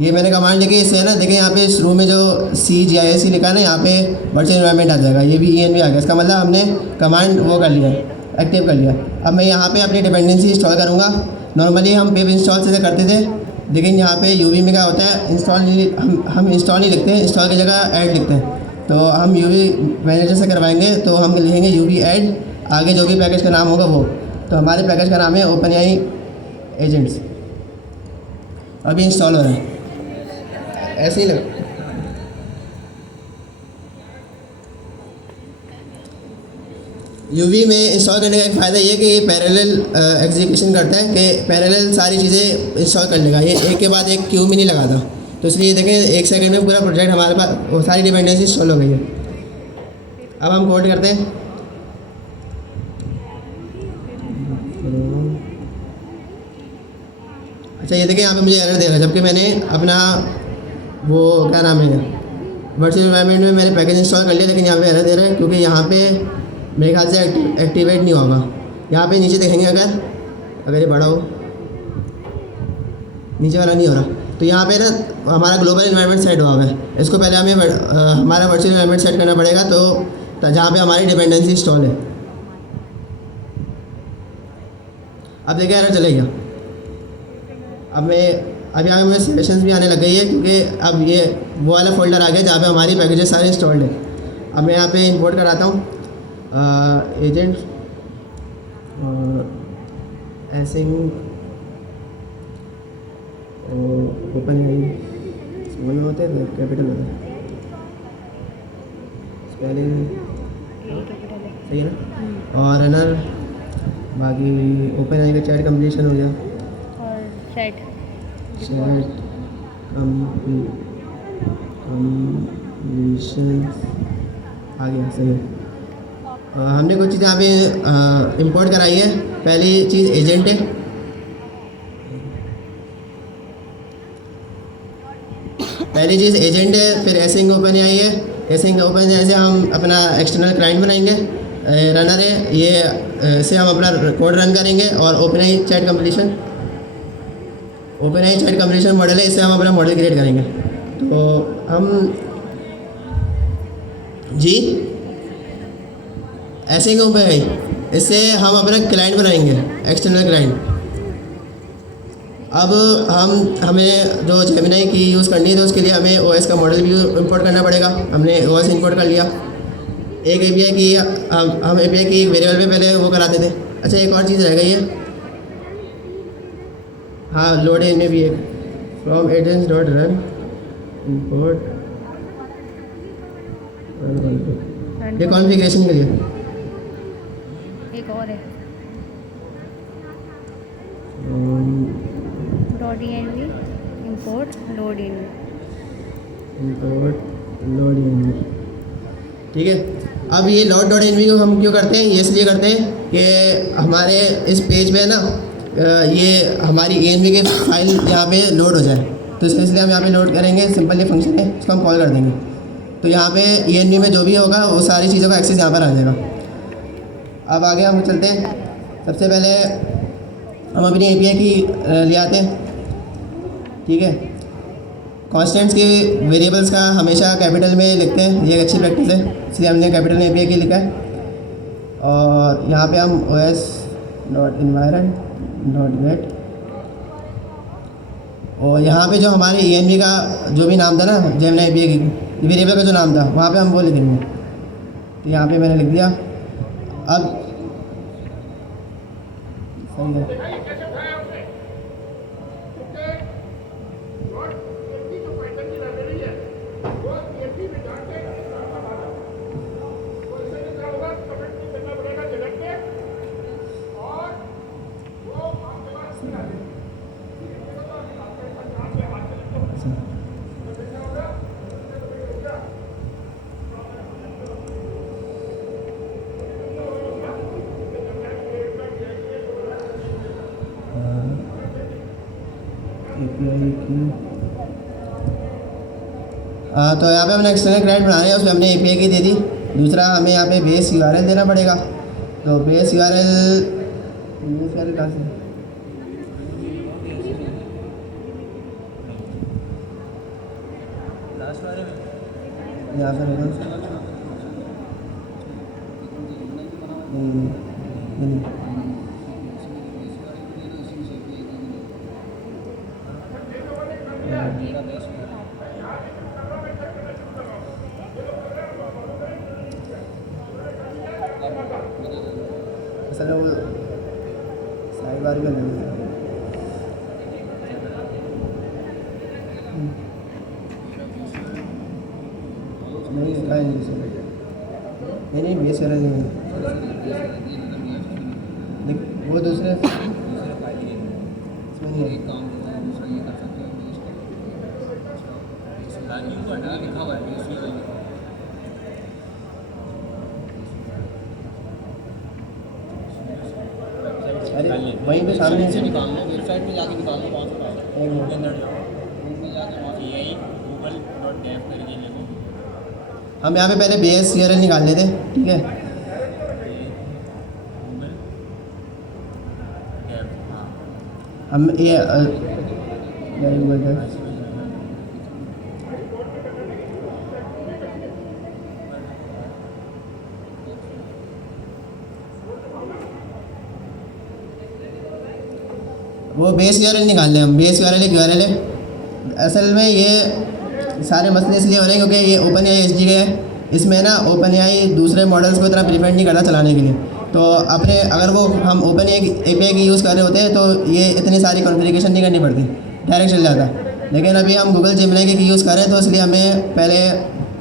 ये मैंने कमांड लिखी, इससे है ना देखिए यहाँ पे शुरू में जो CGIS लिखा है ना, यहाँ पे वर्चुअल एनवायरनमेंट आ जाएगा। ये भी ENV आ गया। इसका मतलब हमने कमांड वो कर लिया, एक्टिव कर लिया। अब मैं यहाँ पे अपनी डिपेंडेंसी इंस्टॉल करूँगा। नॉर्मली हम पिप इंस्टॉल से करते थे, लेकिन यहाँ पे UV में क्या होता है, इंस्टॉल नहीं, हम इंस्टॉल नहीं लिखते हैं, इंस्टॉल की जगह ऐड लिखते हैं। तो हम UV मैनेजर से करवाएंगे तो हम लिखेंगे UV ऐड, आगे जो भी पैकेज का नाम होगा वो। तो हमारे पैकेज का नाम है OpenAI एजेंट्स। अभी इंस्टॉल हो रहा है, ऐसे ही लग यूवी में इंस्टॉल करने का एक फ़ायदा ये है कि ये पैरेलल एग्जीक्यूशन करता है कि पैरेलल सारी चीज़ें इंस्टॉल कर लेगा, ये एक के बाद एक क्यू में नहीं लगाता। तो इसलिए देखें 1 सेकंड में पूरा प्रोजेक्ट हमारे पास वो सारी डिपेंडेंसी इंस्टॉल हो गई है। अब हम कोड करते हैं। अच्छा ये देखें यहाँ पे मुझे एरर दे रहा है, जबकि मैंने अपना वो क्या नाम है वर्चुअल एनवायरनमेंट में मैंने पैकेज इंस्टॉल कर लिया, लेकिन यहाँ पे एरर दे रहा है क्योंकि यहाँ पे मेरे ख्याल से एक्टिवेट नहीं होगा। यहाँ पे नीचे देखेंगे अगर ये बड़ा हो, नीचे वाला नहीं हो रहा, तो यहाँ पे ना हमारा ग्लोबल एनवायरनमेंट सेट हुआ है। इसको पहले हमें हमारा वर्चुअल एनवायरनमेंट सेट करना पड़ेगा, तो जहाँ पे हमारी डिपेंडेंसी इंस्टॉल है। अब देखिए एरर चले गया। अब यहाँ पे मेरे सेशंस भी आने लग गई है क्योंकि अब ये वो वाला फोल्डर आ गया जहाँ पे हमारी पैकेजेस सारे इंस्टॉल्ड है। अब मैं यहाँ पे इंपोर्ट कराता हूँ एजेंट एसिंग ओपन स्मॉल में होते हैं कैपिटल होते हैं स्पेलिंग सही है ना, और रनर बाकी ओपन आई का चैट कंप्लीशन हो गया और सेट चैट कंप्लीशन आ गया सही है। हमने कुछ चीज़ यहाँ पे इंपोर्ट कराई है। पहली चीज़ एजेंट है, पहली चीज़ एजेंट है। फिर एसिंग ओपन आई है, एसिंग ओपन से हम अपना एक्सटर्नल क्लाइंट बनाएंगे। रनर है, ये से हम अपना कोड रन करेंगे। और ओपन आई चैट कंप्लीशन, ओपन आई चैट कंप्लीशन मॉडल है, इससे हम अपना मॉडल क्रिएट करेंगे। तो हम जी एसिंग ओपन आई, इससे हम अपना क्लाइंट बनाएंगे, एक्सटर्नल क्लाइंट। अब हमें जो जेमिनी की यूज़ करनी है तो उसके लिए हमें ओएस का मॉडल भी इंपोर्ट करना पड़ेगा। हमने ओएस इंपोर्ट कर लिया। एक एपीआई की हम एपीआई की वेरिएबल में पहले वो कराते थे। अच्छा एक और चीज़ रह गई है, हाँ लोड इन में भी एक from agents dot run import, ये कॉन्फ़िगरेशन के लिए। एक और है dot env import load env। Load env, ठीक है। अब ये लोड एनवी को हम क्यों करते हैं, ये इसलिए करते हैं कि हमारे इस पेज में ना ये हमारी एनवी की फाइल यहाँ पे लोड हो जाए, तो इसलिए हम यहाँ पे लोड करेंगे। सिंपल ये फंक्शन है, इसको हम कॉल कर देंगे। तो यहाँ पे एनवी में जो भी होगा वो सारी चीज़ों का एक्सेस यहाँ पर आ जाएगा। अब आगे हम चलते हैं। सबसे पहले हम अपनी एपीआई की ले आते हैं, ठीक है। कॉन्स्टेंट्स के वेरिएबल्स का हमेशा कैपिटल में लिखते हैं, ये एक अच्छी प्रैक्टिस है, इसलिए हमने कैपिटल में एपीआई की लिखा है। और यहाँ पे हम os dot environment dot gate, और यहाँ पे जो हमारे env का जो भी नाम था ना जेमिनी एपीआई की वेरिएबल का जो नाम था वहाँ पे हम वो लिखेंगे। तो यहाँ पे मैंने लिख दिया। अब सही है, तो यहाँ पे हमने एक्सटर्नल क्लाइंट बना रहे हैं, उसमें हमने एपीआई की दे दी। दूसरा हमें यहाँ पे बेस यूआरएल देना पड़ेगा। तो बेस यूआरएल कहाँ से, यहाँ पर होगा नहीं। असल में वो साइड बार भी नहीं नहीं बेस वाला नहीं है। वो दूसरे एक काम करो, दूसरा ये कर सकते हो, लिखा हुआ है दूसरी वाली। अरे वहीं पे सामने से निकालना है, वेबसाइट पे जाके निकालना, वहाँ से निकालना, एक मिनट। के अंदर जाओ, में जाके वहाँ से यही google.dev करके लिखो। हम यहाँ पे पहले BSCRL निकाल लेते, ठीक है। google.dev, हाँ, हम ये गूगल पे वो बेस URL निकाल लें हम। बेस URL एक URL है। असल में ये सारे मसले इसलिए हो रहे हैं क्योंकि ये OpenAI SDK है। इसमें ना OpenAI दूसरे मॉडल्स को इतना प्रिफर नहीं करता चलाने के लिए। तो अपने अगर वो हम OpenAI API की यूज़ कर रहे होते हैं तो ये इतनी सारी कॉन्फ़िगरेशन नहीं करनी पड़ती, डायरेक्ट चल जाता। लेकिन अभी हम गूगल जेमिनी की यूज़ कर रहे हैं तो इसलिए हमें पहले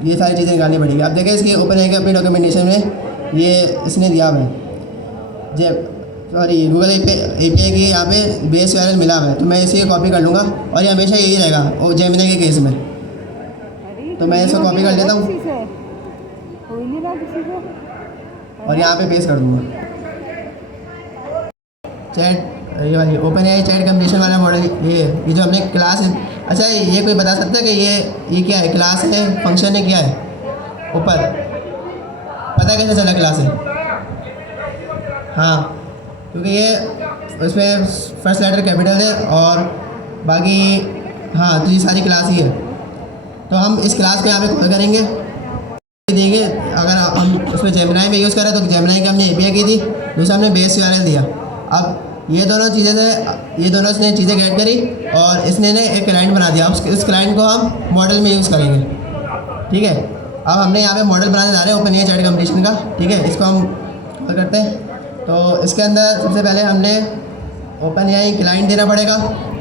ये सारी चीज़ें निकालनी पड़ेगी। आप देखें इसकी OpenAI के अपनी डॉक्यूमेंटेशन में ये इसने दिया हुआ है। सॉरी गूगल API की यहाँ पे बेस URL मिला हुआ है, तो मैं इसे कॉपी कर लूँगा और ये हमेशा यही रहेगा और जेमिनी के केस में। तो मैं इसको कॉपी कर लेता हूँ और यहाँ पे पेस्ट कर दूँगा। चैट ये वाली OpenAI चैट कंप्लीशन वाला मॉडल ये जो हमने क्लास है। अच्छा ये कोई बता सकता है कि ये क्या है, क्लास है, फंक्शन है, क्या है? ऊपर पता कैसे चला क्लास है? हाँ, क्योंकि ये उसमें फर्स्ट लेटर कैपिटल है और बाकी हाँ तो ये सारी क्लास ही है। तो हम इस क्लास को यहाँ पे कॉल करेंगे, देंगे। अगर हम उसमें जेमिनी में यूज़ करें तो जेमिनी की हमने API की थी, दूसरा हमने बेस URL दिया। अब ये दोनों इसने चीज़ें गेट करी और इसने ने एक क्लाइंट बना दिया। अब इस क्लाइंट को हम मॉडल में यूज़ करेंगे, ठीक है। अब हमने यहाँ पे मॉडल बनाने जा रहे हैं OpenAI चैट कंप्लीशन का, ठीक है। इसको हम कॉल करते हैं। तो इसके अंदर सबसे पहले हमने OpenAI क्लाइंट देना पड़ेगा,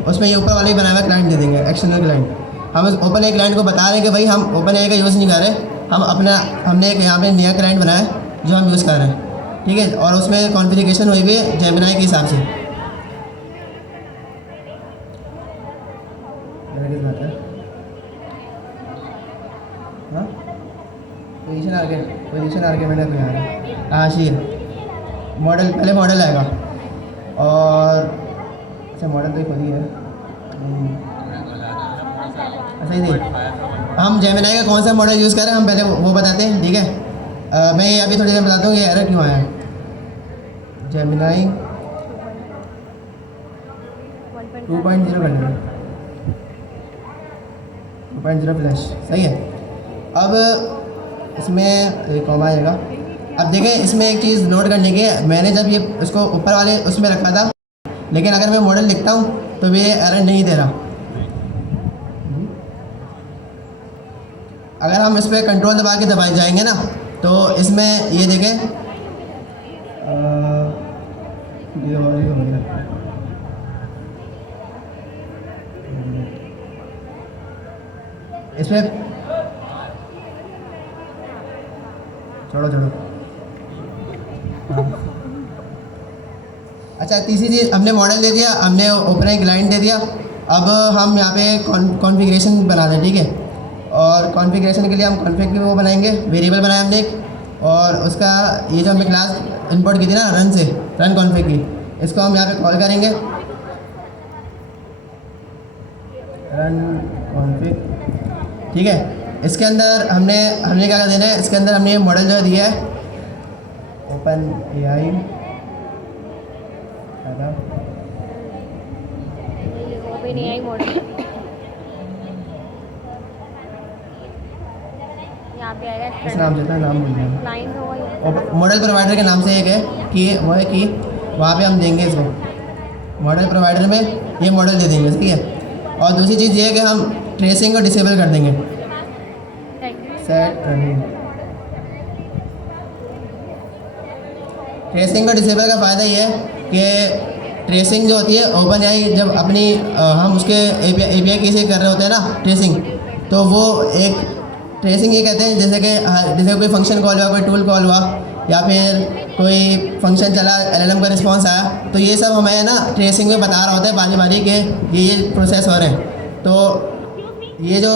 उसमें ये ऊपर वाले ही बनाया हुआ क्लाइंट दे देंगे, एक्सटर्नल क्लाइंट। हम उस OpenAI क्लाइंट को बता रहे हैं कि भाई हम OpenAI का यूज़ नहीं कर रहे, हमने एक यहाँ पे नया क्लाइंट बनाया है जो हम यूज़ कर रहे हैं, ठीक है। और उसमें कॉन्फ़िगरेशन हुई हुई है जेमिनी के हिसाब से। हाँ पोजीशन आर्ग्यूमेंट कोई आ रहा है, हाँ शी है मॉडल। पहले मॉडल आएगा और अच्छा मॉडल तो ही खुद ही है। अच्छा ही नहीं, हम जेमिनी का कौन सा मॉडल यूज़ कर रहे हैं हम पहले वो बताते हैं, ठीक है। मैं ये अभी थोड़ी देर बताता हूँ ये एरर क्यों आया है। जेमिनी 2.0 कर लेंगे, 2.0 प्लस, सही है। अब इसमें एक कॉमा आएगा। अब देखें इसमें एक चीज़ नोट करने की है, मैंने जब ये इसको ऊपर वाले उसमें रखा था, लेकिन अगर मैं मॉडल लिखता हूँ तो ये एरर नहीं दे रहा। अगर हम इस पर कंट्रोल दबा के दबाए जाएंगे ना तो इसमें ये देखें इसमें छोड़ो अच्छा तीसरी चीज़ हमने मॉडल दे दिया, हमने OpenAI क्लाइंट दे दिया। अब हम यहाँ पे कॉन्फ़िगरेशन बना दें, ठीक है। और कॉन्फ़िगरेशन के लिए हम कॉन्फ़िग की वो बनाएंगे, वेरिएबल बनाया हमने एक, और उसका ये जो हमने क्लास इंपोर्ट की थी ना रन कॉन्फ़िग की, इसको हम यहाँ पे कॉल करेंगे रन कॉन्फ़िग, ठीक है। इसके अंदर हमने क्या कर देना है, इसके अंदर हमने मॉडल जो दिया है OpenAI मॉडल यहाँ पे आएगा इस नाम से था, नाम बोल रहा क्लाइंट होगा मॉडल प्रोवाइडर के नाम से एक है कि वो है कि वहाँ पे हम देंगे इसको मॉडल प्रोवाइडर में ये मॉडल दे देंगे, ठीक है। और दूसरी चीज़ ये है कि हम ट्रेसिंग को डिसेबल कर देंगे, सेट रनिंग। ट्रेसिंग का डिसेबल का फ़ायदा ये है कि ट्रेसिंग जो होती है OpenAI जब अपनी हम उसके API किसी कर रहे होते हैं ना ट्रेसिंग, तो वो एक ट्रेसिंग ये कहते हैं जैसे कोई फंक्शन कॉल हुआ, कोई टूल कॉल हुआ या फिर कोई फंक्शन चला LLM का रिस्पांस आया, तो ये सब हमें ना ट्रेसिंग में बता रहा होता है बारी बारी के ये प्रोसेस हो रहे हैं। तो ये जो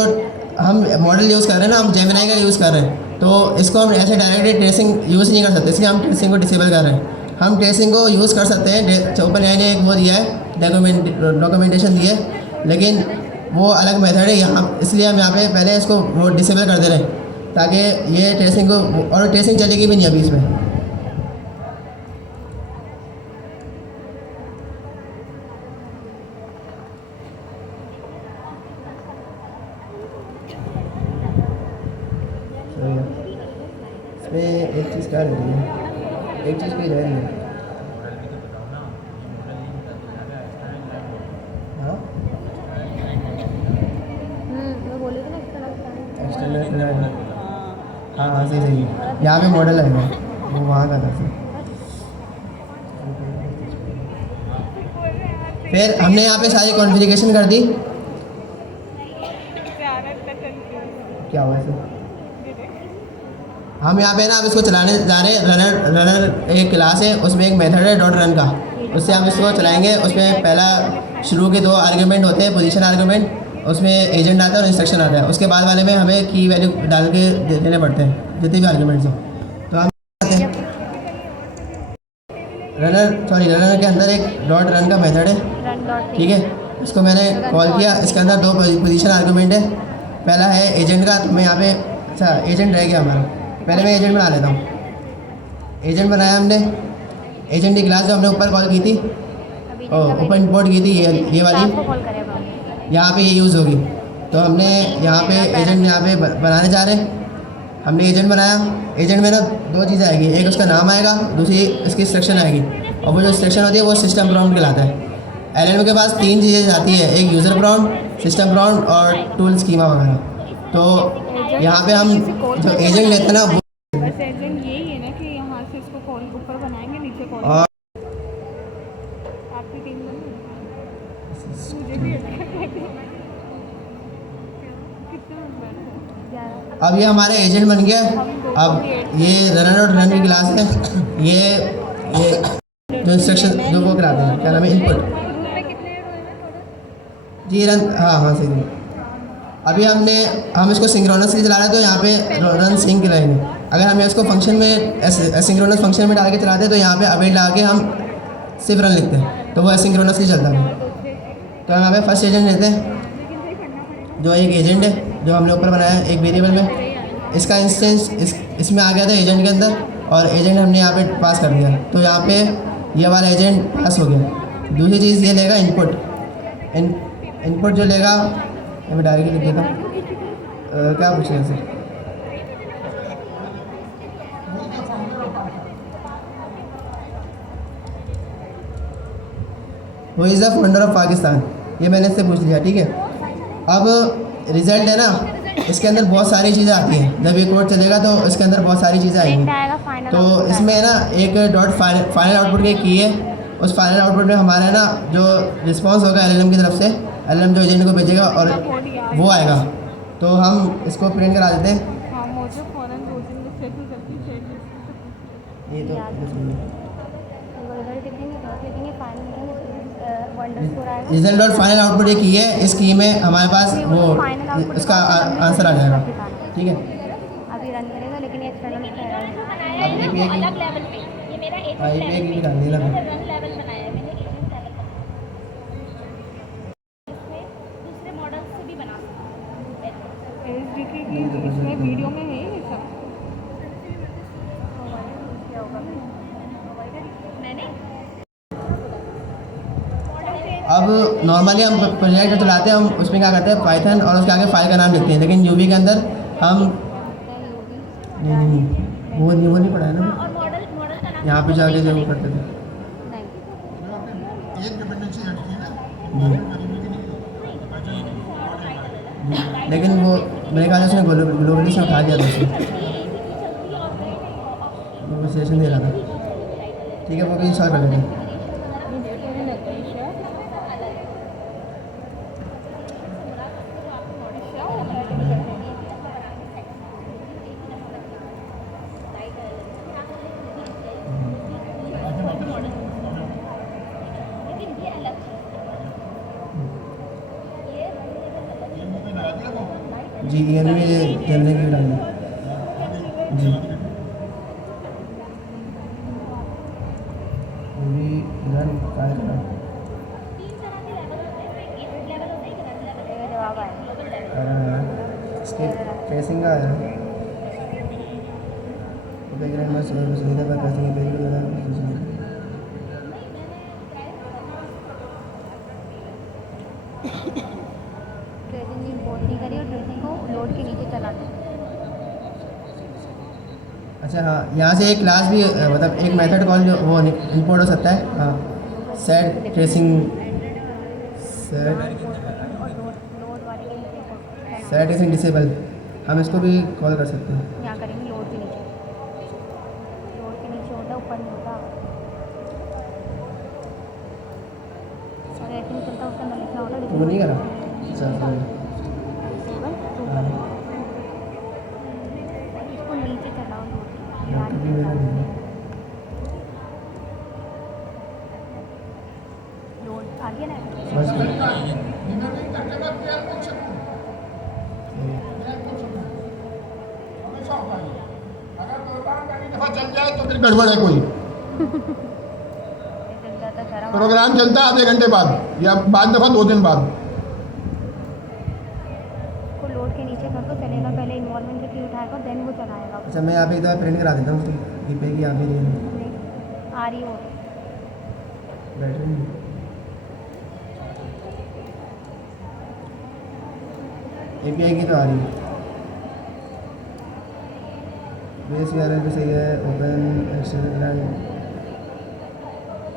हम मॉडल यूज़ कर रहे हैं ना, हम जेमिनी का यूज़ कर रहे हैं, तो इसको हम ऐसे डायरेक्टली ट्रेसिंग यूज़ नहीं कर सकते, इसलिए हम ट्रेसिंग को डिसेबल कर रहे हैं। हम ट्रेसिंग को यूज़ कर सकते हैं, OpenAI ने एक वो दिया है डॉक्यूमेंटेशन दी है, लेकिन वो अलग मेथड है यहाँ, इसलिए हम यहाँ पे पहले इसको वो डिसेबल कर दे रहे हैं ताकि ये ट्रेसिंग को, और ट्रेसिंग चलेगी भी नहीं अभी इसमें। इसमें एक चीज़ क्या रहती है, एक चीज़ की रह रही है। हाँ मैं बोली थी ना एक्सटर्नल, हाँ हाँ सही सही, यहाँ पे मॉडल आएगा, वो वहाँ का था। फिर हमने यहाँ पे सारी कॉन्फ़िगरेशन कर दी। क्या हुआ इसे? हम यहाँ पे ना अब इसको चलाने जा रहे हैं। रनर एक क्लास है, उसमें एक मेथड है डॉट रन का, उससे हम इसको चलाएंगे। उसमें पहला शुरू के 2 आर्गूमेंट होते हैं, पोजीशन आर्गूमेंट, उसमें एजेंट आता है और इंस्ट्रक्शन आता है। उसके बाद वाले में हमें की वैल्यू डाल के देने पड़ते हैं जितने भी आर्गूमेंट्स हो। तो हम रनर के अंदर एक डॉट रन का मेथड है, ठीक है। इसको मैंने कॉल किया, इसके अंदर 2 पोजीशन आर्गूमेंट है। पहला है एजेंट का, तो मैं यहाँ पे, अच्छा एजेंट रह गया हमारा, पहले मैं एजेंट बना लेता हूँ। एजेंट बनाया हमने, एजेंट की क्लास जो हमने ऊपर कॉल की थी, ऊपर इंपोर्ट की थी, ये वाली यहाँ पे ये यूज़ होगी। तो हमने यहाँ पे एजेंट यहाँ पे बनाने जा रहे हैं। हमने एजेंट बनाया, एजेंट में ना 2 चीज़ें आएगी, एक उसका नाम आएगा, दूसरी इसकी इंस्ट्रक्शन आएगी, और वो जो इंस्ट्रक्शन होती है वो सिस्टम प्रॉम्प्ट कहलाता है। LLM के पास 3 चीज़ें आती है, एक यूज़र प्रॉम्प्ट, सिस्टम प्रॉम्प्ट और टूल स्कीमा वगैरह। तो यहाँ पे हम जो एजेंट लेते हैं ना, वो बस एजेंट यही है ना कि यहाँ से इसको कॉल ऊपर बनाएंगे, नीचे कॉल। और आपकी टीम में मुझे भी कितने मेंबर हैं? 11। अब ये हमारे एजेंट बन गया। अब ये रनर और रन की क्लास है, ये जो इंस्ट्रक्शन जो वो कराते हैं, क्या नाम है, इनपुट। ग्रुप में कितने रोए हैं टोटल? जी रन, हाँ हाँ सही। अभी हम इसको सिंक्रोनसली चला रहे हैं, तो यहाँ पे रन सिंक रहेंगे। अगर हम इसको फंक्शन में एसिंक्रोनस फंक्शन में डाल के चलाते हैं, तो यहाँ पे अवेट डाल के हम सिर्फ रन लिखते हैं, तो वो एसिंक्रोनसली चलता है। तो हम यहाँ पे फर्स्ट एजेंट लेते हैं, जो एक एजेंट है जो हमने ऊपर बनाया है एक वेरिएबल में। इसका इंस्टेंस इसमें आ गया था एजेंट के अंदर, और एजेंट हमने यहाँ पे पास कर दिया, तो यहाँ पे ये वाला एजेंट पास हो गया। दूसरी चीज़ ये लेगा इनपुट, इनपुट जो लेगा, मैं डायरेक्टली लिख देता हूँ। क्या पूछ रहे हैं सर? वो is the founder of Pakistan, ये मैंने इससे पूछ लिया, ठीक है। अब रिजल्ट है ना, इसके अंदर बहुत सारी चीज़ें आती हैं। जब ये कोड चलेगा तो इसके अंदर बहुत सारी चीज़ें आएंगी। तो इसमें ना एक डॉट फाइनल आउटपुट की की है, उस फाइनल आउटपुट में हमारा ना जो रिस्पांस होगा LLM की तरफ से, LLM जो एजेंट को भेजेगा और वो आएगा, तो हम इसको प्रिंट करा देते हैं। हाँ, मुझे फौरन कोचिंग में सेटल करती है। ये तो रिजल्ट और फाइनल आउटपुट ये की है, इस की में हमारे पास वो इसका आंसर आ जाएगा, ठीक है। अभी रन करेगा, लेकिन ये एक्सटर्नल अब API की अलग लेवल पे, ये मेरा API की भी डालनी है ना। रन लेवल बनाया है मैंने, एजेंट लेवल का। इसमें दूसरे मॉडल से भी बना सकते हैं। एसडीके की इसमें वीडियो में है ये सब। मैंने अब नॉर्मली हम प्रोजेक्ट चलाते हैं, हम उसमें क्या करते हैं, पाइथन और उसके आगे फाइल का नाम लिखते हैं। लेकिन यूवी के अंदर हम नहीं वो नहीं पढ़ा है ना, और मॉडल का नाम यहाँ पे जाके जो वो करते थे। एक डिपेंडेंसी ऐड की ना, लेकिन वो मेरे ख्याल से उसने ग्लोबली से उठा दिया था उसने, वो सेशन दे रहा था, ठीक है। वो भी इंस्टॉल कर लेते हैं। जी ENV में जेमिनी की डालना जी। अभी रन ट्राई करा जवाब आया इसके ट्रेसिंग का आया बैकग्राउंड में सुविधा पर ट्रेसिंग ट्रेसिंग बोल नहीं करी और ट्रेसिंग को लोड के नीचे चलाना। अच्छा हाँ, यहाँ से एक क्लास भी मतलब एक मेथड कॉल जो वो इंपोर्ट हो सकता है। हाँ, सेट ट्रेसिंग सेट लोड वाले के नीचे सेट ट्रेसिंग डिसेबल, हम इसको भी कॉल कर सकते हैं। यहाँ करेंगे लोड के नीचे होता है, ऊपर नहीं होता। अगर ऐसे नहीं चलता उसका अंदर लिखना होता है तो वो नहीं करा अच्छा इसको नीचे चलाओ लोड आगे ना चल जाए तो फिर गड़बड़ है कोई। चल जाता सारा प्रोग्राम चलता है आधे घंटे बाद या बाद दफ़ा 2 दिन बाद। को लोड के नीचे कर दो, चलेगा। पहले इन्वॉल्वमेंट की की उठाएगा, देन वो चलाएगा। अच्छा, मैं यहाँ पे एक दफ़ा प्रिंट करा देता हूँ उसकी दीपे की यहाँ पे नहीं आ रही हो बैटरी नहीं API की तो आ रही है। बेस URL भी सही है। ओपन एक्सटेंशन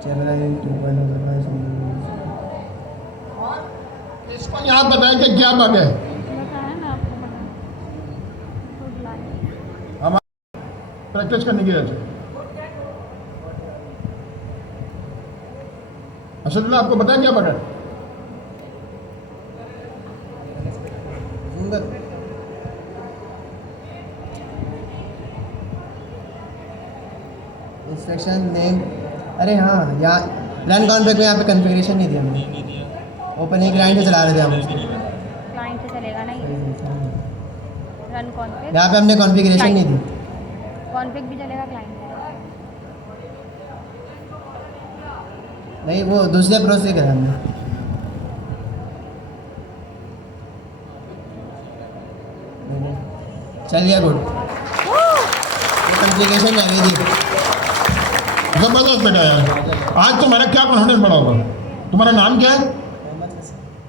जेमिनी 2.0 इसको यहाँ बताया कि क्या बग है। बताया ना आपको, हम प्रैक्टिस करने की वजह से असदुल्ला आपको बताया क्या बग है। इंस्ट्रक्शन नेम, अरे हाँ, यहाँ रन कॉन्फ़िग में यहाँ पे कॉन्फ़िगरेशन नहीं दिया हमने। ओपन ही क्लाइंट से चला रहे थे हम उसको। क्लाइंट से चलेगा नहीं। रन कॉन्फ़िग, यहाँ पे हमने कॉन्फ़िगरेशन नहीं दी। कॉन्फ़िग भी चलेगा क्लाइंट से। नहीं, वो दूसरे प्रोसेस से करा हमने। चलिए गुड, कॉन्फ़िगरेशन लगी थी। जबरदस्त बेटा यार, आज तुम्हारा क्या कॉन्फिडेंस बढ़ा होगा। तुम्हारा नाम क्या है?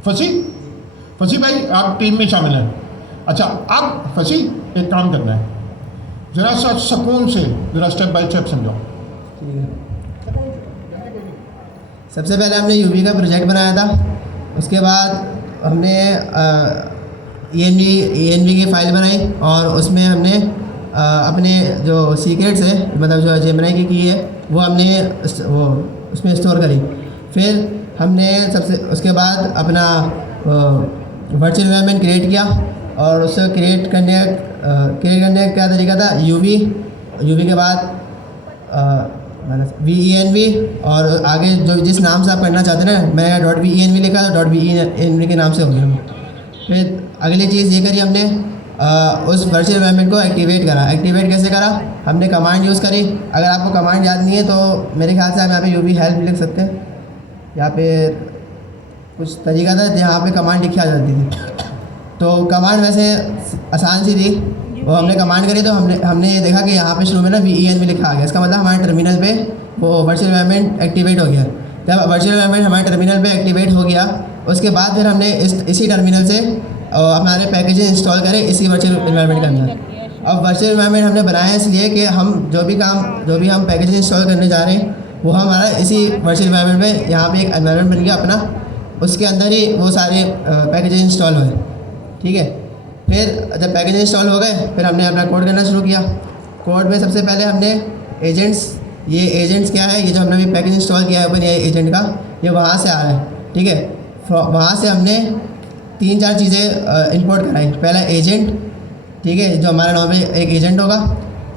फसी। फसी भाई आप टीम में शामिल हैं। अच्छा, अब फसी एक काम करना है, ज़रा सा सुकून से ज़रा स्टेप बाय स्टेप समझाओ। ठीक है, सबसे पहले हमने यूवी का प्रोजेक्ट बनाया था। उसके बाद हमने ENV की फ़ाइल बनाई और उसमें हमने अपने जो सीक्रेट्स है, मतलब जो जेमिनी की है, वो हमने वो उसमें स्टोर करी। फिर हमने उसके बाद अपना वर्चुअल एनवायरनमेंट क्रिएट किया और उससे क्रिएट करने का क्या तरीका था, यूवी के बाद VENV और आगे जो जिस नाम से आप करना चाहते हैं ना, मैंने .VENV लिखा तो .VENV के नाम से हो गया। फिर अगली चीज़ ये करी हमने, उस वर्चुअल एनवायरनमेंट को एक्टिवेट करा। एक्टिवेट कैसे करा? हमने कमांड यूज़ करी। अगर आपको कमांड याद नहीं है तो मेरे ख्याल से आप यहाँ पे UV हेल्प लिख सकते हैं। यहाँ पे कुछ तरीका था जहाँ पे कमांड लिखी आ जाती थी। तो कमांड वैसे आसान सी थी, वो हमने कमांड करी तो हमने ये देखा कि यहाँ पे शुरू में ना VENV लिखा आ गया। इसका मतलब हमारे टर्मिनल पे वो वर्चुअल एनवायरनमेंट एक्टिवेट हो गया। जब वर्चुअल एनवायरनमेंट हमारे टर्मिनल पे एक्टिवेट हो गया, उसके बाद फिर हमने इसी टर्मिनल से हमारे पैकेजेस इंस्टॉल करें इसी वर्चुअल एनवायरनमेंट के अंदर। अब वर्चुअल एनवायरनमेंट हमने बनाया इसलिए कि हम जो भी हम पैकेजेस इंस्टॉल करने जा रहे हैं वो हमारा इसी वर्चुअल एनवायरनमेंट में यहाँ पे एक एनवायरनमेंट बन गया अपना, उसके अंदर ही वो सारे पैकेजेस इंस्टॉल हुए। ठीक है, फिर जब पैकेज इंस्टॉल हो गए फिर हमने अपना कोड करना शुरू किया। कोड में सबसे पहले हमने एजेंट्स, ये एजेंट्स क्या है, ये जो हमने अभी पैकेज इंस्टॉल किया है ओपन एजेंट का, ये वहाँ से आ रहा है। ठीक है, वहाँ से हमने 3-4 चीज़ें इंपोर्ट कराई। पहला एजेंट, ठीक है, जो हमारा नॉर्मल एक एजेंट होगा,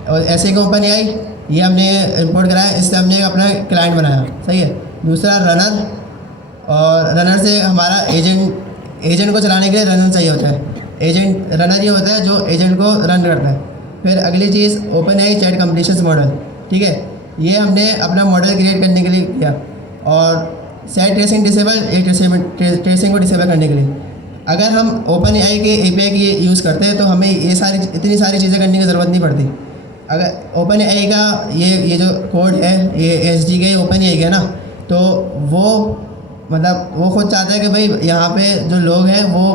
और ऐसे का ओपन AI ये हमने इंपोर्ट कराया, इससे हमने अपना क्लाइंट बनाया। सही है। दूसरा रनर, और रनर से हमारा एजेंट को चलाने के लिए रनर चाहिए होता है। एजेंट रनर ये होता है जो एजेंट को रन करता है। फिर अगली चीज़ OpenAI chat completion model, ठीक है, ये हमने अपना मॉडल क्रिएट करने के लिए किया। और सेट ट्रेसिंग डिसेबल, एक ट्रेसिंग को डिसेबल करने के लिए अगर हम ओपन एआई के एपीआई की यूज़ करते हैं तो हमें इतनी सारी चीज़ें करने की ज़रूरत नहीं पड़ती। अगर ओपन एआई का ये जो कोड है, ये एसडीके ओपन एआई का ना, तो वो मतलब वो खुद चाहता है कि भाई यहाँ पे जो लोग हैं वो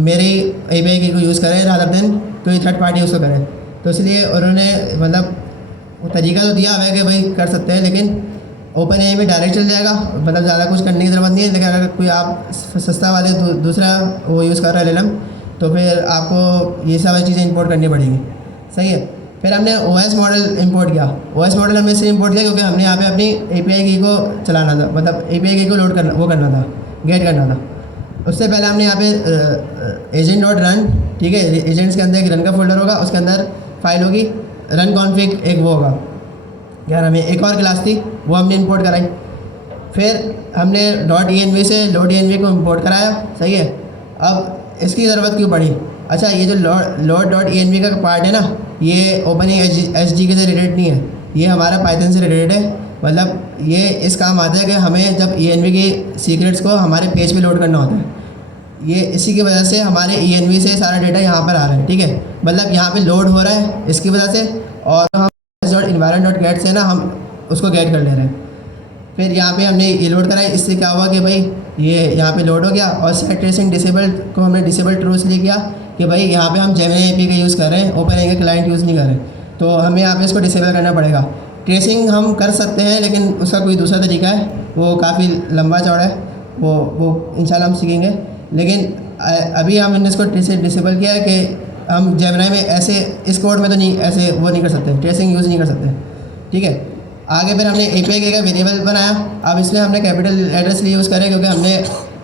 मेरे एपीआई की को यूज़ करें रादर देन कोई थर्ड पार्टी उसको करें। तो इसलिए उन्होंने मतलब वो तरीका तो दिया हुआ है कि भाई कर सकते हैं, लेकिन ओपन एआई में डायरेक्ट चल जाएगा, मतलब ज़्यादा कुछ करने की ज़रूरत नहीं है। लेकिन अगर कोई आप सस्ता वाले दूसरा वो यूज़ कर रहा है LLM, तो फिर आपको ये सब चीज़ें इंपोर्ट करनी पड़ेंगी, सही है। फिर हमने OS मॉडल इंपोर्ट किया। OS मॉडल हमने इसलिए इंपोर्ट किया क्योंकि हमने यहाँ पे अपनी API की को चलाना था, मतलब API की को लोड करना, वो करना था, गेट करना था। उससे पहले हमने यहाँ पे एजेंट डॉट रन, ठीक है, एजेंट्स के अंदर एक रन का फोल्डर होगा, उसके अंदर फाइल होगी, रन कॉन्फिग एक वो होगा, क्या नाम है, एक और क्लास थी, वो हमने इंपोर्ट कराई। फिर हमने .env से load.env को इंपोर्ट कराया, सही है। अब इसकी ज़रूरत क्यों पड़ी? अच्छा, ये जो load.env का पार्ट है ना, ये ओपन एसडीके से रिलेटेड नहीं है, ये हमारा पाइथन से रिलेटेड है। मतलब ये इस काम आता है कि हमें जब env की सीक्रेट्स को हमारे पेज पे लोड करना होता है, ये इसी की वजह से हमारे env से सारा डेटा यहाँ पर आ रहा है, ठीक है, मतलब यहाँ पे लोड हो रहा है इसकी वजह से। और हम environment.get से ना हम उसको गेट कर ले रहे हैं। फिर यहाँ पे हमने ये लोड कराई, इससे क्या हुआ कि भाई ये यहाँ पे लोड हो गया। और सेट ट्रेसिंग डिसेबल को हमने डिसेबल ट्रू इसलिए किया कि भाई यहाँ पे हम जेमिनी एपी का यूज़ कर रहे हैं, ओपन एआई का क्लाइंट यूज़ नहीं कर रहे, तो हमें यहाँ पे इसको डिसेबल करना पड़ेगा। ट्रेसिंग हम कर सकते हैं, लेकिन उसका कोई दूसरा तरीका है, वो काफ़ी लंबा चौड़ा है, वो इंशाल्लाह हम सीखेंगे। लेकिन अभी हमने इसको डिसेबल किया है कि हम जेमिनी में ऐसे इस कोड में तो नहीं, ऐसे वो नहीं कर सकते, ट्रेसिंग यूज़ नहीं कर सकते, ठीक है। आगे फिर हमने API का वेरिएबल बनाया। अब इसमें हमने कैपिटल लेटर्स लिए यूज़ करें क्योंकि हमने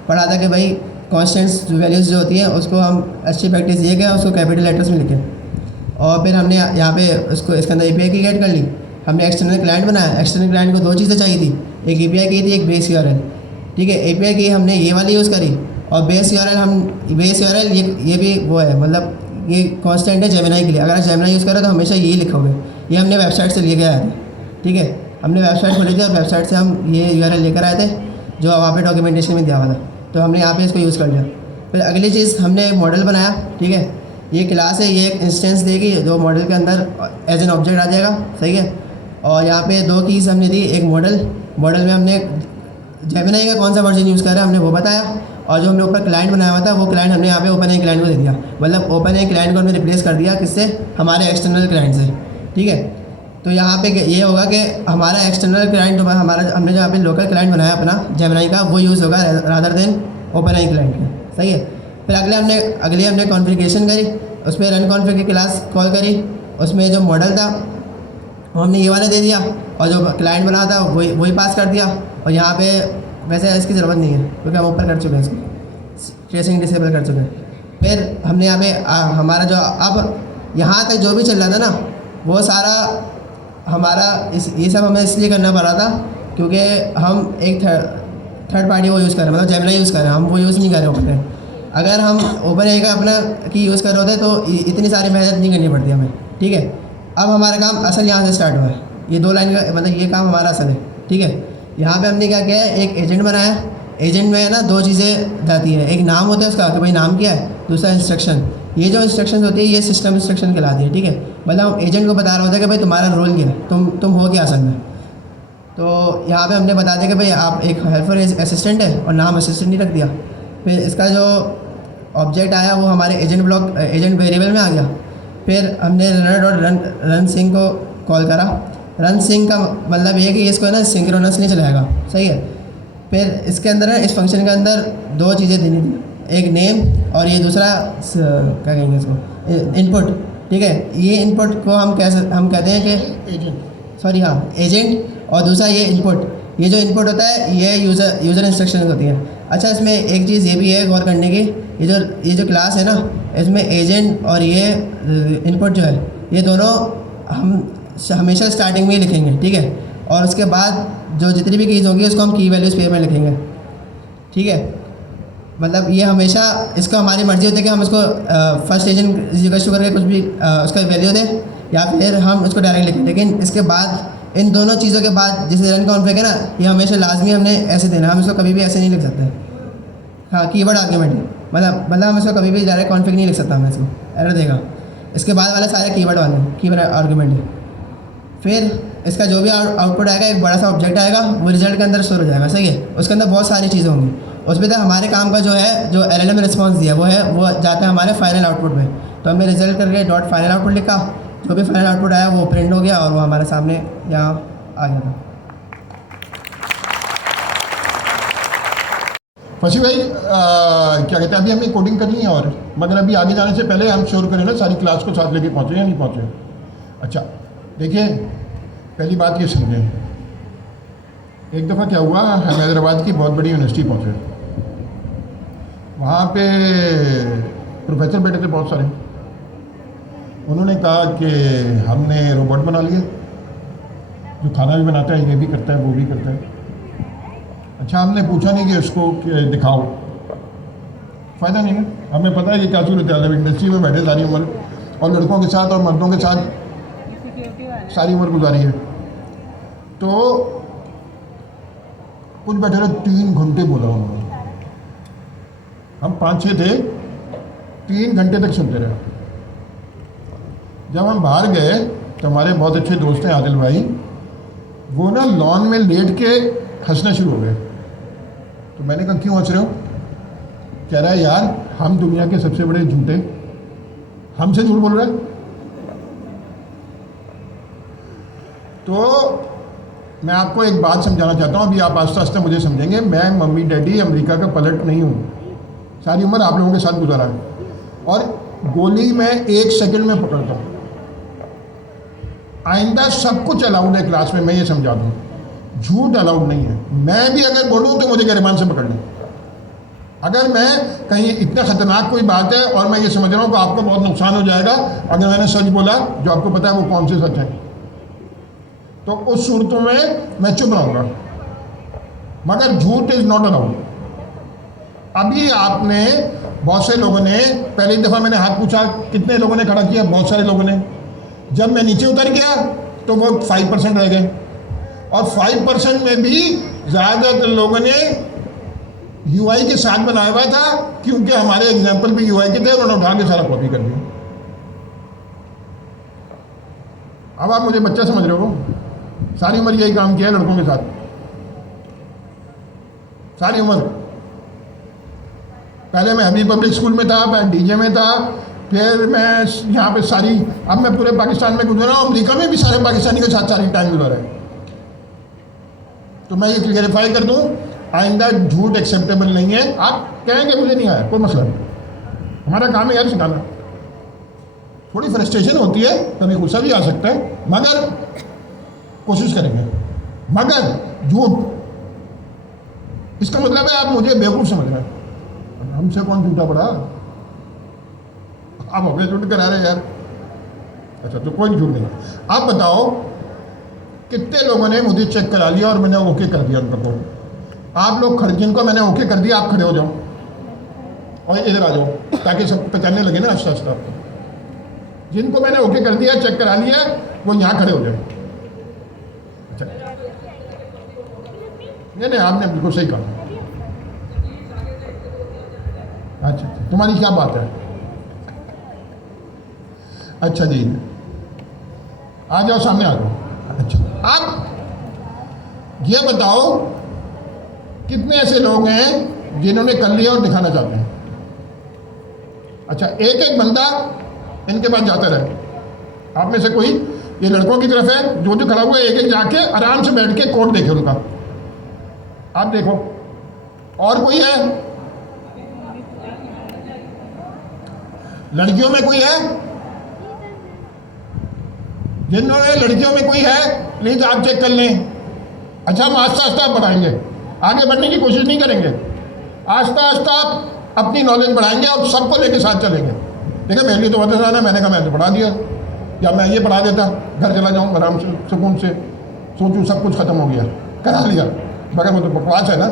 पढ़ा था कि भाई कॉन्स्टेंट्स वैल्यूज़ जो होती हैं उसको हम अच्छी प्रैक्टिस दिए गया, उसको कैपिटल लेटर्स में लिखें। और फिर हमने यहाँ पे उसको इसके अंदर API की गेट कर ली। हमने एक्सटर्नल क्लाइंट बनाया। एक्सटर्नल क्लाइंट को दो चीज़ें चाहिए थी, एक API की थी, एक बेस URL, ठीक है। API की हमने ये वाली यूज़ करी, और बेस URL ये भी वो है, मतलब ये कांस्टेंट है जेमिनी के लिए। अगर आप जेमिनी यूज़ करें तो हमेशा यही लिखोगे। ये हमने वेबसाइट से लेके आए थे, ठीक है, हमने वेबसाइट खोली थी और वेबसाइट से हम ये URL लेकर आए थे जो वहाँ पे डॉक्यूमेंटेशन में दिया हुआ था, तो हमने यहाँ पे इसको यूज़ कर लिया। फिर अगली चीज़ हमने मॉडल बनाया, ठीक है, ये क्लास है, ये एक इंस्टेंस देगी जो मॉडल के अंदर एज एन ऑब्जेक्ट आ जाएगा, सही है। और यहाँ पे दो कीज़ हमने दी, एक मॉडल में हमने जेमिनी का कौन सा वर्जन यूज़ कर रहा है हमने वो बताया, और जो हमने ऊपर क्लाइंट बनाया हुआ था वो क्लाइंट हमने यहाँ पे ओपन एआई क्लाइंट को दे दिया। मतलब ओपन एआई क्लाइंट को हमने रिप्लेस कर दिया किससे, हमारे एक्सटर्नल क्लाइंट से, ठीक है। तो यहाँ पे ये होगा कि हमारा एक्सटर्नल क्लाइंट, हमारा हमने जो यहाँ पे लोकल क्लाइंट बनाया अपना जेमिनी का, वो यूज़ होगा rather than open AI client का, सही है। फिर अगले हमने कॉन्फ़िगरेशन करी, उस पर रन कॉन्फ़िग की क्लास कॉल करी, उसमें जो मॉडल था वो हमने ये वाला दे दिया, और जो क्लाइंट बना था वही पास कर दिया। और यहाँ पे वैसे इसकी ज़रूरत नहीं है क्योंकि हम ऊपर कर चुके हैं, इसको ट्रेसिंग डिसेबल कर चुके हैं। फिर हमने यहाँ पे हमारा जो अब यहाँ तक जो भी चल रहा था ना, वो सारा हमारा ये सब हमें इसलिए करना पड़ा था क्योंकि हम एक थर्ड पार्टी वो यूज़ कर रहे हैं, मतलब जेमिनी यूज़ कर रहे हैं, हम वो यूज़ नहीं कर रहे होते। अगर हम ओपन एआई का अपना की यूज़ कर रहे होते तो इतनी सारी मेहनत नहीं करनी पड़ती हमें, ठीक है। अब हमारा काम असल यहाँ से स्टार्ट हुआ है, ये दो लाइन का मतलब ये काम हमारा असल है, ठीक है। यहाँ पे हमने क्या किया है, एक एजेंट बनाया। एजेंट में है ना दो चीज़ें जाती है, एक नाम होता है उसका कि भाई नाम क्या है, दूसरा इंस्ट्रक्शन। ये जो इंस्ट्रक्शन होती है ये सिस्टम इंस्ट्रक्शन कहलाती है, ठीक है। मतलब हम एजेंट को बता रहा होता है कि भाई तुम्हारा रोल क्या है, तुम हो क्या असल में। तो यहाँ पे हमने बता दिया कि भाई आप एक हेल्पर असिस्टेंट है और नाम असिस्टेंट ही रख दिया। फिर इसका जो ऑब्जेक्ट आया वो हमारे एजेंट वेरिएबल में आ गया। फिर हमने रन सिंक को कॉल करा। रन सिंक का मतलब ये है कि इसको है ना सिंक्रोनस नहीं चलाएगा, सही है। फिर इसके अंदर इस फंक्शन के अंदर दो चीज़ें देनी थी, एक नेम और ये दूसरा क्या कहेंगे इसको, इनपुट, ठीक है। ये इनपुट को हम कहते हैं कि एजेंट, और दूसरा ये इनपुट। ये जो इनपुट होता है ये यूज़र इंस्ट्रक्शन होती है। अच्छा, इसमें एक चीज़ ये भी है गौर करने की, ये जो क्लास है ना, इसमें एजेंट और ये इनपुट जो है ये दोनों हम हमेशा स्टार्टिंग में ही लिखेंगे, ठीक है। और उसके बाद जो जितनी भी कीज़ होंगी उसको हम की वैल्यूज़ पेयर में लिखेंगे, ठीक है। मतलब ये हमेशा इसको हमारी मर्ज़ी होती है कि हम इसको फर्स्ट एजेंट रिक्वेस्ट करके कुछ भी उसका वैल्यू दें या फिर हम उसको डायरेक्ट लिखें, लेकिन इसके बाद इन दोनों चीज़ों के बाद जैसे रन कॉन्फ्लिक्ट है ना, ये हमेशा लाजमी हमने ऐसे देना, हम इसको कभी भी ऐसे नहीं लिख सकते। हाँ, कीवर्ड आर्ग्यूमेंट मतलब हम इसको कभी भी डायरेक्ट कॉन्फ्लिक्ट नहीं लिख सकता, मैं इसको एरर देगा। इसके बाद वाले सारे कीवर्ड आर्ग्यूमेंट है। फिर इसका जो भी आउटपुट आएगा एक बड़ा सा ऑब्जेक्ट आएगा, वो रिजल्ट के अंदर स्टोर हो जाएगा, सही है। उसके अंदर बहुत सारी चीज़ें होंगी, उसमें तो हमारे काम का जो है जो LLM में रिस्पॉन्स दिया वो जाता है हमारे फाइनल आउटपुट में। तो हमने रिजल्ट करके डॉट फाइनल आउटपुट लिखा, जो भी फाइनल आउटपुट आया वो प्रिंट हो गया और वो हमारे सामने यहाँ आ गया था। फसी भाई क्या कहते हैं, अभी हमने कोडिंग कर ली है, और मगर अभी आगे जाने से पहले हम श्योर करें ना सारी क्लास को साथ लेके पहुँचे या नहीं पहुँचे। अच्छा देखिए, पहली बात ये समझें, एक दफ़ा क्या हुआ, हम हैदराबाद की बहुत बड़ी यूनिवर्सिटी पहुँचे, वहाँ पे प्रोफेसर बैठे थे बहुत सारे। उन्होंने कहा कि हमने रोबोट बना लिए जो खाना भी बनाता है, ये भी करता है, वो भी करता है। अच्छा, हमने पूछा नहीं कि उसको कि दिखाओ, फ़ायदा नहीं है, हमें पता है कि क्या सूरत है। इंडस्ट्री में बैठे सारी उम्र, और लड़कों के साथ और मर्दों के साथ सारी उम्र गुजारी है। तो कुछ बैठे रहे, 3 घंटे बोला उन्होंने, हम 5-6 थे, 3 घंटे तक सुनते रहे। जब हम बाहर गए तो हमारे बहुत अच्छे दोस्त हैं आदिल भाई, वो ना लॉन में लेट के हंसना शुरू हो गए। तो मैंने कहा क्यों हंस रहे हो? कह रहा है यार हम दुनिया के सबसे बड़े झूठे, हमसे झूठ बोल रहे हैं। तो मैं आपको एक बात समझाना चाहता हूँ, अभी आप आस्ते आस्ते मुझे समझेंगे। मैं मम्मी डैडी अमेरिका का पलट नहीं हूँ, सारी उम्र आप लोगों के साथ गुजारा है, और गोली मैं 1 सेकंड में पकड़ता हूँ। आइंदा सब कुछ अलाउड है क्लास में, मैं ये समझा दूँ, झूठ अलाउड नहीं है। मैं भी अगर बोलूँ तो मुझे गिरबान से पकड़ लें। अगर मैं कहीं इतना ख़तरनाक कोई बात है और मैं ये समझ रहा हूँ कि आपको बहुत नुकसान हो जाएगा अगर मैंने सच बोला, जो आपको पता है वो कौन से सच है, तो उस सूरतों में मैं चुप रहूँगा, मगर झूठ इज़ नॉट अलाउड। अभी आपने बहुत से लोगों ने, पहली दफ़ा मैंने हाथ पूछा, कितने लोगों ने खड़ा किया? बहुत सारे लोगों ने। जब मैं नीचे उतर गया तो वो 5% रह गए, और 5% में भी ज़्यादातर लोगों ने UI के साथ बनाया हुआ था, क्योंकि हमारे एग्जाम्पल भी UI के थे, उन्होंने उठा के सारा कॉपी कर दिया। अब आप मुझे बच्चा समझ रहे हो? सारी उम्र यही काम किया है लड़कों के साथ, सारी उम्र। पहले मैं हबीब पब्लिक स्कूल में था, मैं DJ में था, फिर मैं यहाँ पे सारी, अब मैं पूरे पाकिस्तान में गुजरा हूँ, अमेरिका में भी सारे पाकिस्तानी के साथ सारी टाइम गुजारा है। तो मैं ये क्लियरिफाई कर दूँ, आइंदा झूठ एक्सेप्टेबल नहीं है। आप कहेंगे मुझे नहीं आया, कोई मसला नहीं, हमारा काम है यार सिखाना। थोड़ी फ्रस्ट्रेशन होती है, कभी गुस्सा भी आ सकता है, मगर कोशिश करेंगे। मगर झूठ, इसका मतलब है आप मुझे बेवकूफ़ समझ रहे हैं। हमसे कौन झूठा पड़ा? आप अपने झूठ करा रहे यार। अच्छा, तो कोई झूठ नहीं। आप बताओ कितने लोगों ने मुझे चेक करा लिया और मैंने ओके कर दिया उनका कोड? आप लोग खड़े, जिनको मैंने ओके कर दिया, आप खड़े हो जाओ और इधर आ जाओ, ताकि सब पहचानने लगे ना आस्ता आस्ता आपको। जिनको मैंने ओके कर दिया, चेक करा लिया, वो यहाँ खड़े हो जाए। अच्छा, नहीं, आपने बिल्कुल सही कहा। अच्छा, तुम्हारी क्या बात है? अच्छा जी, आ जाओ, सामने आ जाओ। अच्छा, आप ये बताओ कितने ऐसे लोग हैं जिन्होंने कर लिया और दिखाना चाहते हैं? अच्छा, एक एक बंदा इनके पास जाता रहे। आप में से कोई, ये लड़कों की तरफ है, जो खड़ा हुआ है, एक एक जाके आराम से बैठ के कोड देखे उनका। आप देखो, और कोई है? लड़कियों में कोई है? जिन्होंने लड़कियों में कोई है, प्लीज़ आप चेक कर लें। अच्छा, हम आस्ता आस्ता बढ़ाएंगे, आगे बढ़ने की कोशिश नहीं करेंगे, आस्ता आस्ता आप अपनी नॉलेज बढ़ाएंगे और सबको लेके साथ चलेंगे। देखिए, मेरे लिए तो बहुत आसान है, मैंने कहा मैं तो पढ़ा दिया, या मैं ये पढ़ा देता, घर चला जाऊँ आराम से, सुकून से, सोचूं सब कुछ ख़त्म हो गया, करा लिया, मगर वो तो बकवास है ना।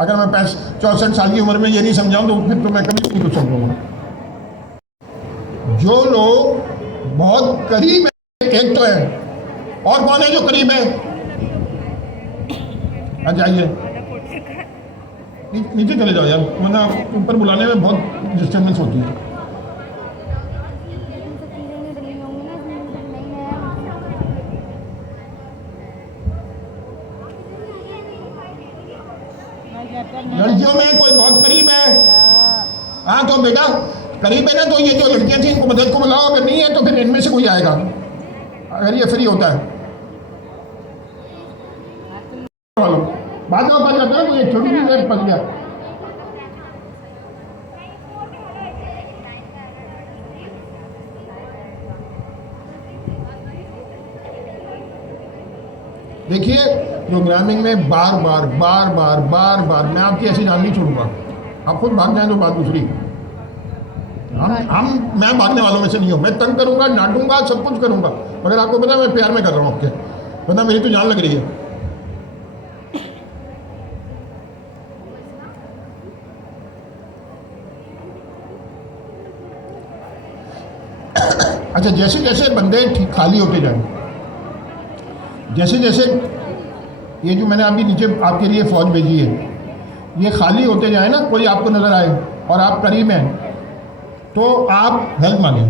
अगर मैं 64 साल की उम्र में ये नहीं समझाऊं तो फिर तो मैं कभी नहीं कुछ समझूंगा। जो लोग बहुत करीब है, एक तो है, और कौन है जो करीब है? आ जाइए नीचे चले जाओ यार, वरना ऊपर बुलाने में बहुत डिस्टर्बेंस होती है। लड़कियों में कोई बहुत करीब है? हाँ तो बेटा करीब है ना, तो ये जो लड़कियां थी इनको मदद को बुलाओ, अगर नहीं है तो फिर इनमें से कोई आएगा अगर ये फ्री होता है। बाद में पता चलता है कोई एक छोटी सी फंस गया। देखिए प्रोग्रामिंग में बार बार मैं आपकी ऐसी जान नहीं छोड़ूंगा। आप खुद भाग जाएं तो बात दूसरी। मैं भागने वालों में से नहीं हूँ। मैं तंग करूंगा, डांटूंगा, सब कुछ करूंगा, मगर आपको पता है मैं प्यार में कर रहा हूँ आपके, वरना मेरी तो जान लग रही है। अच्छा, जैसे जैसे बंदे खाली होते जाएं, जैसे जैसे ये जो मैंने अभी नीचे आपके लिए फौज भेजी है, ये खाली होते जाए ना, कोई आपको नज़र आए और आप करीब हैं तो आप हेल्प मांगे,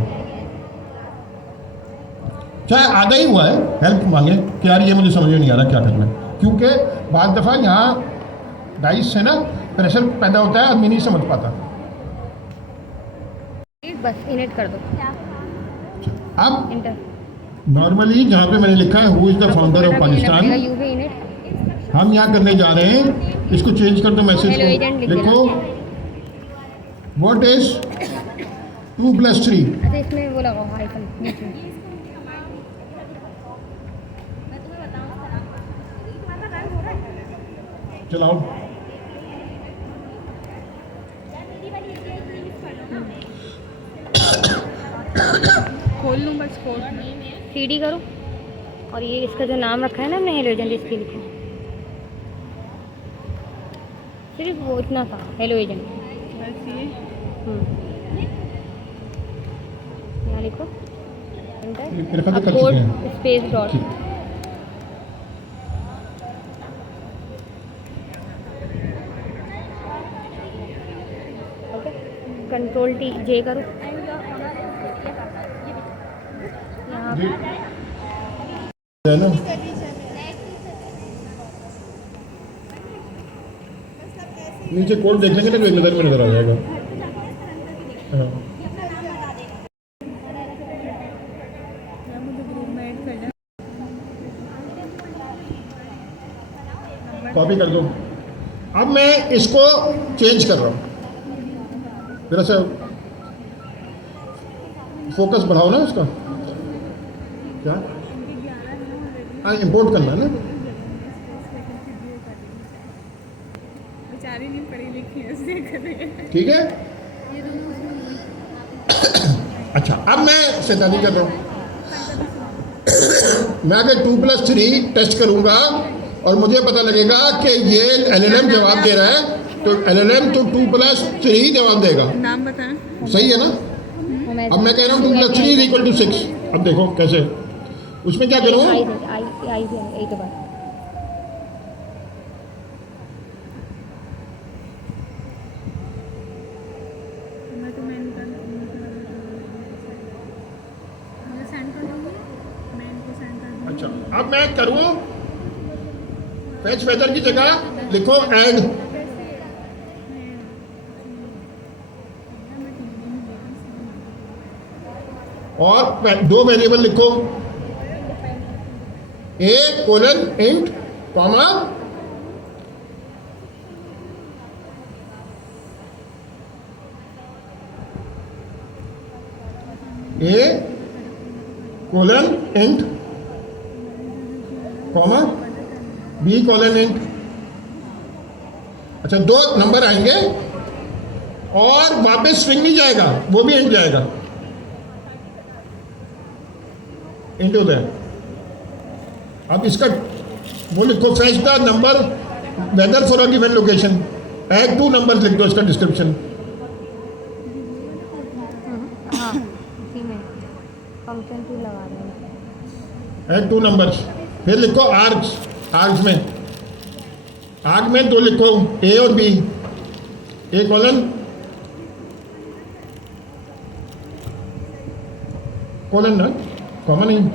चाहे आधा ही हुआ है हेल्प मांगे कि यार ये मुझे समझ में नहीं आ रहा क्या करना है, क्योंकि बाद दफ़ा यहाँ डाइस से ना प्रेशर पैदा होता है, आदमी नहीं समझ पाता। बस इनेट कर दो। अब इंटर नॉर्मली जहाँ पे मैंने लिखा है who is the founder of Pakistan, you भी इनेट। हम यहाँ करने जा रहे हैं, इसको चेंज कर दो मैसेज Hello, agent को, लिख लिखो व्हाट इज 2+3। अच्छा इसमें वो लगाओ आइकन नीचे। चलाओ। खोल लूँ बस खोल सीडी करो और ये इसका जो नाम रखा है ना हमने हेलो एजेंट, इसके लिखो सिर्फ वो इतना सा हेलो एजेंट बस ये। यहाँ लिखो मेरे ख्याल से कर चुके कोड हैं। Space dot. Okay control T J करो यहाँ जी है ना, नीचे कोड देख लेंगे तो एक नज़र में नजर आ जाएगा। हाँ। कॉपी कर दो। अब मैं इसको चेंज कर रहा हूँ, जरा सा फोकस बढ़ाओ ना इसका। क्या? हाँ इम्पोर्ट करना है ना। ठीक है। अच्छा अब मैं शैतानी कर रहा हूँ। मैं अगर 2+3 टेस्ट करूंगा और मुझे पता लगेगा कि ये LLM जवाब दे रहा है, तो LLM तो 2+3 जवाब देगा। नाम बताएं। सही है ना। अब मैं कह रहा हूँ 2+3 = 6। अब देखो कैसे, उसमें क्या करूँ? आई तो बात मैं तो मैन का मुझे सेंड कर दूँगी, मैं इनको सेंड कर दूँगी। अच्छा अब मैं करूँ फेच वेदर की जगह लिखो ऐड, और दो वेरिएबल लिखो A:*int comma A:*int comma B:*int। अच्छा दो नंबर आएंगे और वापस स्ट्रिंग नहीं जाएगा, वो भी इंट जाएगा, इंटू दैट। अब इसका वो लिखो fetch the number weather for a given location. Add 2 numbers लिख दो इसका डिस्क्रिप्शन। हाँ इसी में फंक्शन 2 लगा देंगे। ऐड 2 नंबर्स, फिर लिखो आर्क्स, आर्क्स में आर्क में 2 लिखो, ए और बी, ए कॉलन कॉलन ना कॉमन नहीं,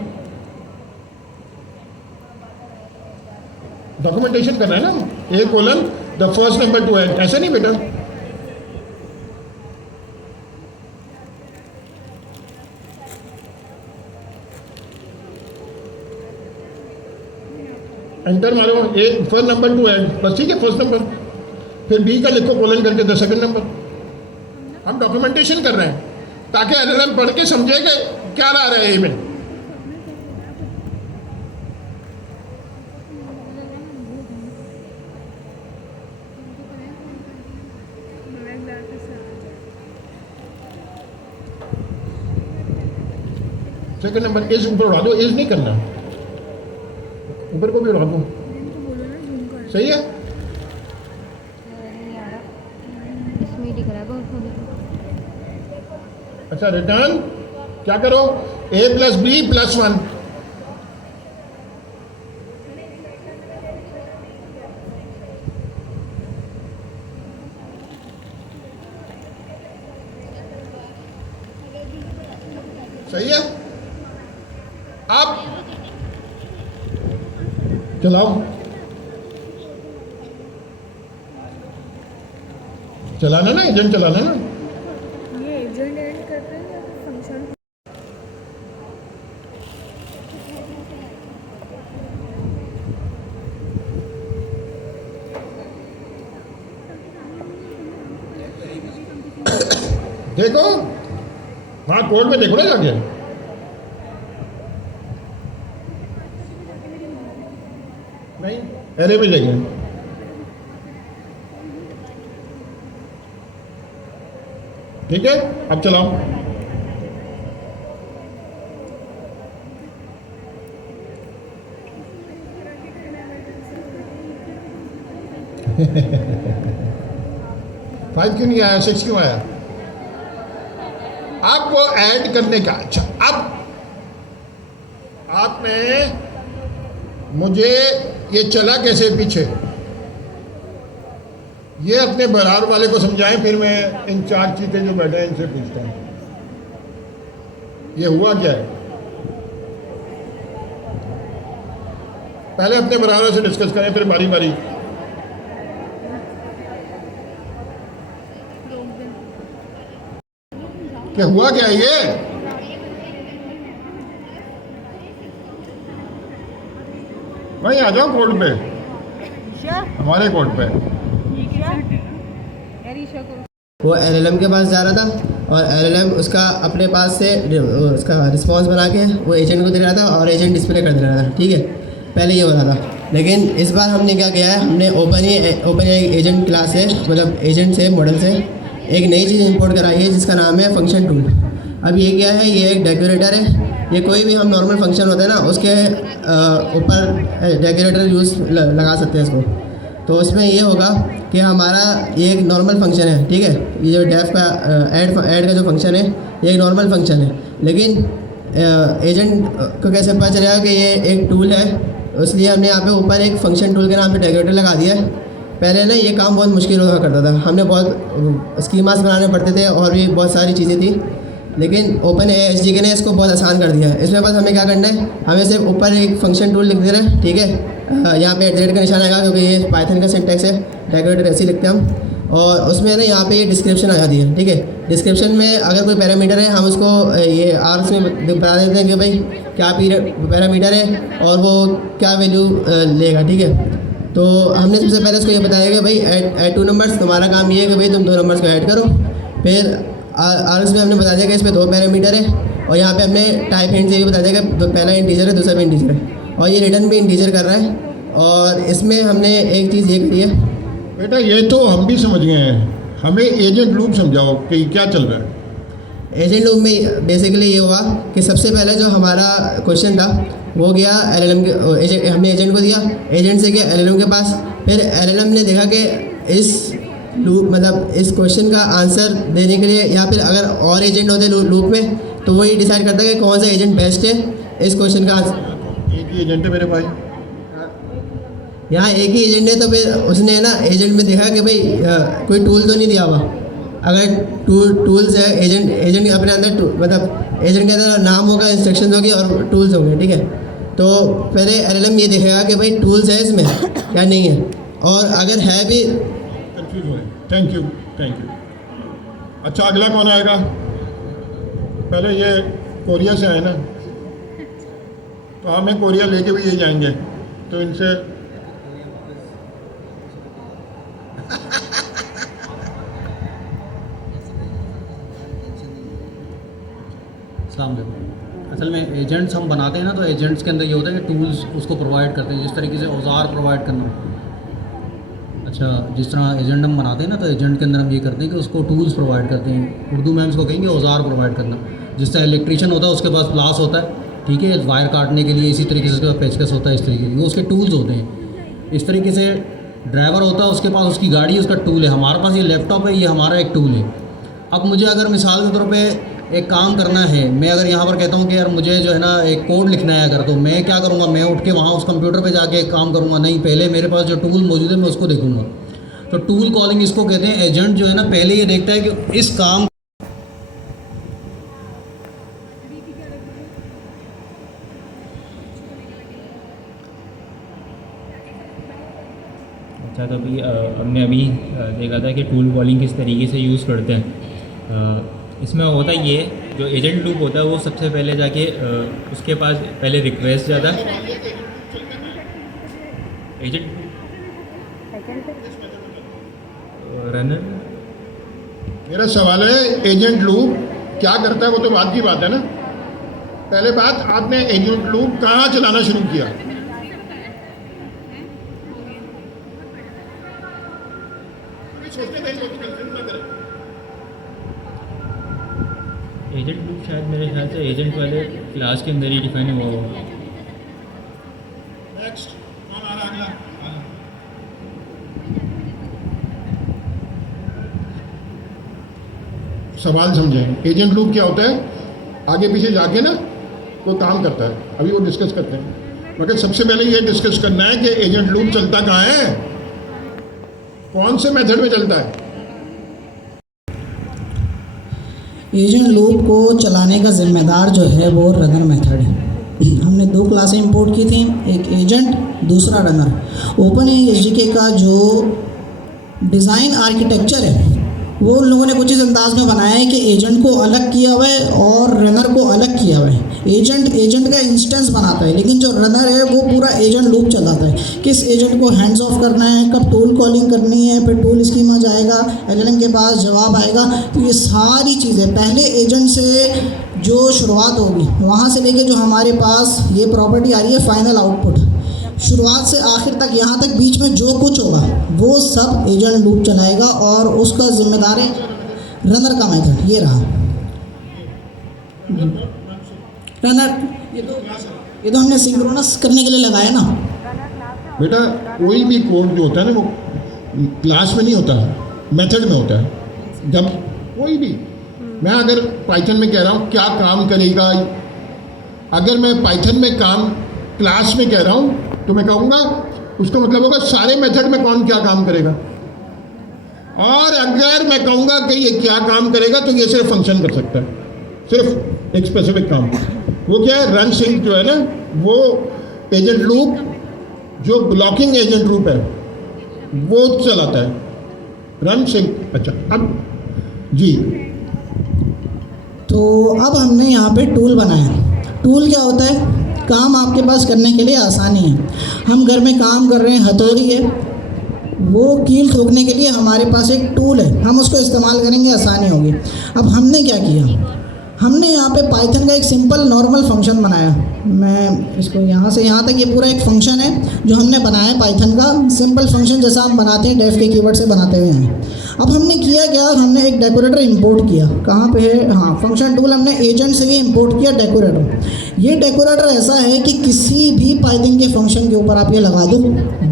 डॉक्यूमेंटेशन करना है ना, A colon the first number to add, ऐसे नहीं बेटा। एंटर मारो, A first number to add, बस ठीक है फर्स्ट नंबर, फिर बी का लिखो कॉलन करके द सेकंड नंबर। हम डॉक्यूमेंटेशन कर रहे हैं ताकि एलएलएम पढ़ के समझे कि क्या ला रहा है ए में। सेकंड नंबर इज ऊपर उड़ा दो, इज नहीं करना, ऊपर को भी उड़ा दो, सही है। नहीं आ रहा, इसमें ही दिख रहा है बहुत। अच्छा रिटर्न क्या करो, ए प्लस बी प्लस 1, सही है। अब चलाओ, चलाना ना, एजेंट चलाना ना। ये एजेंट एंड करते हैं या फंक्शन? देखो वहाँ कोड में देखो ना जाके, नहीं एरे में जाइए, ठीक है। अब चलाओ, फाइव क्यों नहीं आया, 6 क्यों आया? आपको ऐड करने का, अच्छा अब आपने मुझे ये चला कैसे पीछे, ये अपने बरार वाले को समझाएं, फिर मैं इन 4 चीतें जो बैठे हैं इनसे पूछता हूँ ये हुआ क्या है। पहले अपने बराबर से डिस्कस करें, फिर बारी बारी। क्या हुआ क्या है ये? वहीं आ जाओ कोर्ट पे, हमारे कोर्ट पे। वो एलएलएम के पास जा रहा था और एलएलएम उसका अपने पास से उसका रिस्पांस बना के वो एजेंट को दे रहा था और एजेंट डिस्प्ले कर दे रहा था, ठीक है। पहले ये हो रहा था, लेकिन इस बार हमने क्या किया है, हमने ओपन एजेंट क्लास से, मतलब एजेंट से, मॉडल से एक नई चीज़ इंपोर्ट कराई है जिसका नाम है फंक्शन टूल। अब ये क्या है, ये एक डेकोरेटर है। ये कोई भी हम नॉर्मल फंक्शन होता है ना, उसके ऊपर डेकोरेटर यूज़ लगा सकते हैं इसको। तो उसमें ये होगा कि हमारा ये एक नॉर्मल फंक्शन है, ठीक है। ये जो डेफ का ऐड का जो फंक्शन है ये एक नॉर्मल फंक्शन है, लेकिन एजेंट को कैसे पता चलेगा कि ये एक टूल है, इसलिए हमने यहाँ पे ऊपर एक फंक्शन टूल के नाम पे डेकोरेटर लगा दिया है। पहले ना ये काम बहुत मुश्किल हुआ करता था, हमने बहुत स्कीमास बनाने पड़ते थे और भी बहुत सारी चीज़ें थी, लेकिन ओपन एएचडी ने इसको बहुत आसान कर दिया है। इसमें बस हमें क्या करना है, हमें सिर्फ ऊपर एक फंक्शन टूल लिख देना है, ठीक है। यहाँ पे एट का निशान आएगा क्योंकि ये पाइथन का सिंटैक्स है, डेकोरेटर ऐसे ही लिखते हैं हम। और उसमें ना यहाँ पे ये डिस्क्रिप्शन आ जाती है, ठीक है। डिस्क्रिप्शन में अगर कोई पैरामीटर है हम उसको ये आर्क्स में बता देते हैं कि भाई क्या पैरामीटर है और वो क्या वैल्यू लेगा, ठीक है। तो हमने सबसे पहले उसको ये बताया कि भाई ऐड 2 नंबर्स, तुम्हारा काम ये है कि भाई तुम 2 नंबर्स को ऐड करो। फिर आर्क्स में हमने बता दिया कि इसमें 2 पैरामीटर है और यहाँ पे हमने टाइप हिंट से ये बता दिया कि पहला इंटीजर है, दूसरा भी इंटीजर है, और ये रिटर्न भी इंटीजर कर रहा है। और इसमें हमने एक चीज़ ये करी है बेटा, ये तो हम भी समझ गए हैं, हमें एजेंट लूप समझाओ कि क्या चल रहा है। एजेंट लूप में बेसिकली ये हुआ कि सबसे पहले जो हमारा क्वेश्चन था वो गया एलएलएम के, हमने एजेंट को दिया, एजेंट से गया एलएलएम के पास। फिर एलएलएम ने देखा कि इस लूप मतलब इस क्वेश्चन का आंसर देने के लिए, या फिर अगर और एजेंट होते लूप में तो वही डिसाइड करता है कि कौन सा एजेंट बेस्ट है इस क्वेश्चन का आंसर। एक ही एजेंट है मेरे भाई। यहाँ एक ही एजेंट है तो फिर उसने ना एजेंट में देखा कि भाई कोई टूल तो नहीं दिया हुआ। अगर टूल्स है, एजेंट अपने अंदर मतलब एजेंट के अंदर नाम होगा, इंस्ट्रक्शन होगी और टूल्स होंगे, ठीक है। तो पहले एलएलएम ये देखेगा कि भाई टूल्स है इसमें या नहीं है, और अगर है भी। कंफ्यूज हो रहे। Thank you. अच्छा, अगला कौन आएगा? पहले ये कोरिया से आए ना, तो हमें कोरिया लेके भी ये जाएंगे, तो इनसे असल में एजेंट्स हम बनाते हैं ना, तो एजेंट्स के अंदर ये होता है कि टूल्स उसको प्रोवाइड करते हैं, जिस तरीके से औजार प्रोवाइड करना। अच्छा, जिस तरह एजेंट हम बनाते हैं ना, तो एजेंट के अंदर हम ये करते हैं कि उसको टूल्स प्रोवाइड करते हैं। उर्दू में हम इसको कहेंगे औजार प्रोवाइड करना। जिस तरह इलेक्ट्रीशियन होता है उसके पास प्लास होता है, ठीक है, वायर काटने के लिए, इसी तरीके से उसके पास पेचकस होता है, इस तरीके से वो उसके टूल्स होते हैं। इस तरीके से ड्राइवर होता है, उसके पास उसकी गाड़ी, उसका टूल है। हमारे पास ये लैपटॉप है, ये हमारा एक टूल है। अब मुझे अगर मिसाल के तौर पे एक काम करना है, मैं अगर यहाँ पर कहता हूँ कि यार मुझे जो है ना एक कोड लिखना है अगर, तो मैं क्या करूँगा, मैं उठ के वहाँ उस कंप्यूटर पे जाके काम करूँगा? नहीं, पहले मेरे पास जो टूल मौजूद है मैं उसको देखूँगा। तो टूल कॉलिंग इसको कहते हैं। एजेंट जो है ना पहले ये देखता है कि इस काम अच्छा, तो अभी हमने अभी देखा था कि टूल कॉलिंग किस तरीके से यूज़ करते हैं। इसमें होता ये है, जो एजेंट लूप होता है वो सबसे पहले जाके उसके पास पहले रिक्वेस्ट जाता है। एजेंट रनर, मेरा सवाल है, एजेंट लूप क्या करता है? वो तो बात की बात है ना। पहले बात, आपने एजेंट लूप कहाँ चलाना शुरू किया? एजेंट लूप शायद मेरे ख्याल से एजेंट वाले क्लास के अंदर ही डिफाइन हुआ होगा। नेक्स्ट कौन आ रहा अगला? सवाल समझें। एजेंट लूप क्या होता है? आगे पीछे जाके ना कोई काम करता है, अभी वो डिस्कस करते हैं। मगर सबसे पहले ये डिस्कस करना है कि एजेंट लूप चलता कहाँ है, कौन से मेथड में चलता है। एजेंट लूप को चलाने का जिम्मेदार जो है वो रनर मेथड है। हमने दो क्लासें इंपोर्ट की थी, एक एजेंट, दूसरा रनर। ओपन एसडीके का जो डिज़ाइन आर्किटेक्चर है वो उन लोगों ने कुछ इस अंदाज में बनाया है कि एजेंट को अलग किया हुआ है और रनर को अलग किया हुआ है। एजेंट का इंस्टेंस बनाता है, लेकिन जो रनर है वो पूरा एजेंट लूप चलाता है। किस एजेंट को हैंड्स ऑफ करना है, कब टूल कॉलिंग करनी है, फिर टूल स्कीमा जाएगा, एलएलएम के पास जवाब आएगा। तो ये सारी चीज़ें पहले एजेंट से जो शुरुआत होगी, वहाँ से लेके जो हमारे पास ये प्रॉपर्टी आ रही है फाइनल आउटपुट, शुरुआत से आखिर तक, यहाँ तक बीच में जो कुछ होगा वो सब एजेंट लूप चलाएगा, और उसका जिम्मेदार है रनर का मेथड। ये रहा रनर। ये तो हमने सिंक्रोनस करने के लिए लगाया ना। बेटा, कोई भी कोड जो होता है ना वो क्लास में नहीं होता, मेथड में होता है। जब कोई भी, मैं अगर पाइथन में कह रहा हूँ क्या काम करेगा, अगर मैं पाइथन में काम क्लास में कह रहा हूँ तो मैं कहूँगा उसका मतलब होगा सारे मेथड में कौन क्या काम करेगा। और अगर मैं कहूँगा कि ये क्या काम करेगा तो ये सिर्फ फंक्शन कर सकता है, सिर्फ एक स्पेसिफिक काम। वो क्या है? रन सिंक जो है ना, वो एजेंट लूप, जो ब्लॉकिंग एजेंट लूप है वो चलाता है, रन सिंक। अच्छा, अब जी, तो अब हमने यहाँ पे टूल बनाया। टूल क्या होता है? काम आपके पास करने के लिए आसानी है। हम घर में काम कर रहे हैं, हथौड़ी है, वो कील ठोकने के लिए हमारे पास एक टूल है, हम उसको इस्तेमाल करेंगे, आसानी होगी। अब हमने क्या किया, हमने यहाँ पे पाइथन का एक सिंपल नॉर्मल फंक्शन बनाया। मैं इसको यहाँ से यहाँ तक, ये पूरा एक फंक्शन है जो हमने बनाया है पाइथन का, सिंपल फंक्शन जैसा हम बनाते हैं डेफ के कीवर्ड से बनाते हुए हैं। अब हमने किया क्या, हमने एक डेकोरेटर इंपोर्ट किया। कहाँ पे है? हाँ, फंक्शन टूल हमने एजेंट से ही इंपोर्ट किया डेकोरेटर। ये डेकोरेटर ऐसा है कि किसी भी पाइथन के फंक्शन के ऊपर आप ये लगा दो,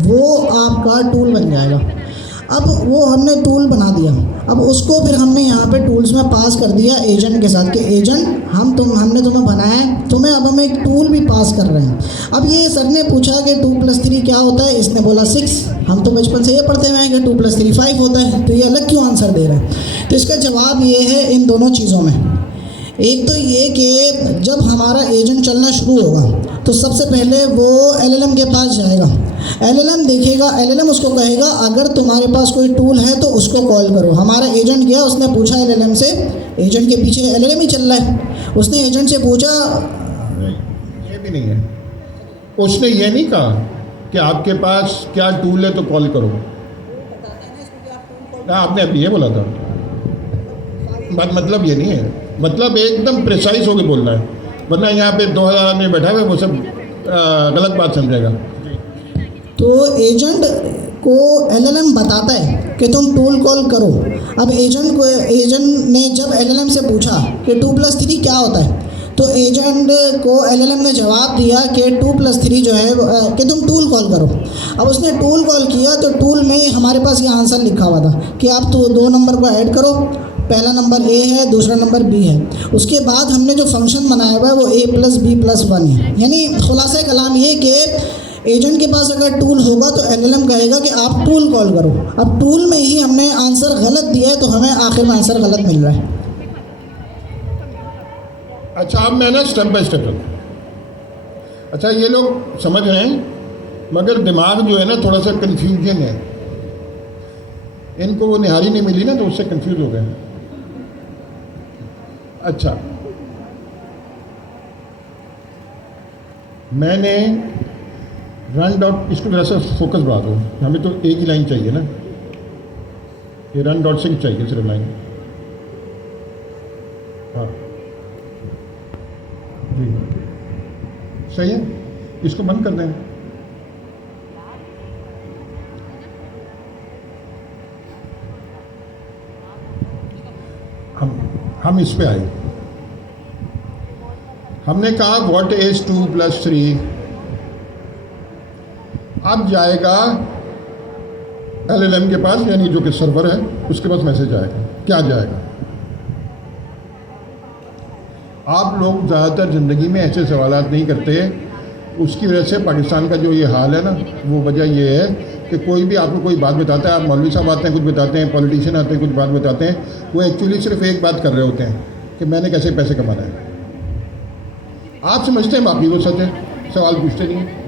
वो आपका टूल बन जाएगा। अब वो हमने टूल बना दिया, अब उसको फिर हमने यहाँ पे टूल्स में पास कर दिया एजेंट के साथ कि एजेंट हमने तुम्हें बनाया है, तुम्हें अब हम एक टूल भी पास कर रहे हैं। अब ये सर ने पूछा कि 2+3 क्या होता है, इसने बोला 6। हम तो बचपन से ये पढ़ते हुए हैं कि 2+3 5 होता है, तो ये अलग क्यों आंसर दे रहे हैं? तो इसका जवाब ये है इन दोनों चीज़ों में। एक तो ये कि जब हमारा एजेंट चलना शुरू होगा तो सबसे पहले वो एलएलएम के पास जाएगा, एलएलएम देखेगा, एलएलएम उसको कहेगा अगर तुम्हारे पास कोई टूल है तो उसको कॉल करो। हमारा एजेंट गया, उसने पूछा एलएलएम से, एजेंट के पीछे एलएलएम ही चल रहा है, उसने एजेंट से पूछा। ये भी नहीं है, उसने ये नहीं कहा कि आपके पास क्या टूल है तो कॉल करो। आपने अभी ये बोला था, मतलब ये नहीं है, मतलब एकदम प्रिसाइज होकर बोलना है, वरना यहाँ पे 2000 आदमी बैठा हुआ है, वो सब गलत बात समझेगा। तो एजेंट को एलएलएम बताता है कि तुम टूल कॉल करो। अब एजेंट ने जब एलएलएम से पूछा कि 2+3 क्या होता है, तो एजेंट को एलएलएम ने जवाब दिया कि 2+3 जो है कि तुम टूल कॉल करो। अब उसने टूल कॉल किया तो टूल में हमारे पास ये आंसर लिखा हुआ था कि आप तो 2 नंबर को ऐड करो, पहला नंबर ए है, दूसरा नंबर बी है। उसके बाद हमने जो फंक्शन बनाया हुआ है वो a+b+1 है। यानी खुलासा कलाम ये कि एजेंट के पास अगर टूल होगा तो एलएलएम कहेगा कि आप टूल कॉल करो। अब टूल में ही हमने आंसर गलत दिया है तो हमें आखिर में आंसर गलत मिल रहा है। अच्छा, अब मैं ना स्टेप बाय स्टेप। अच्छा, ये लोग समझ रहे हैं, मगर दिमाग जो है ना थोड़ा सा कन्फ्यूजन है, इनको वो निहारी नहीं मिली ना तो उससे कंफ्यूज हो गए। अच्छा, मैंने रन डॉट, इसको जरा सा फोकस बढ़ा दो, हमें तो एक ही लाइन चाहिए ना, ये रन डॉट सिंक चाहिए सिर्फ लाइन। हाँ जी, सही है, इसको बंद कर दें। हम इस पे आए, हमने कहा व्हाट इज 2+3। अब जाएगा एलएलएम के पास, यानी जो कि सर्वर है उसके पास मैसेज आएगा। क्या जाएगा? आप लोग ज़्यादातर ज़िंदगी में ऐसे सवालात नहीं करते, उसकी वजह से पाकिस्तान का जो ये हाल है ना, वो वजह ये है कि कोई भी आपको कोई बात बताता है, आप मौलवी साहब आते हैं कुछ बताते हैं, पॉलिटिशियन आते हैं कुछ बात बताते हैं, वो एक्चुअली सिर्फ एक बात कर रहे होते हैं कि मैंने कैसे पैसे कमाना है। आप समझते हैं, बाकी वो सच है, सवाल पूछते नहीं हैं।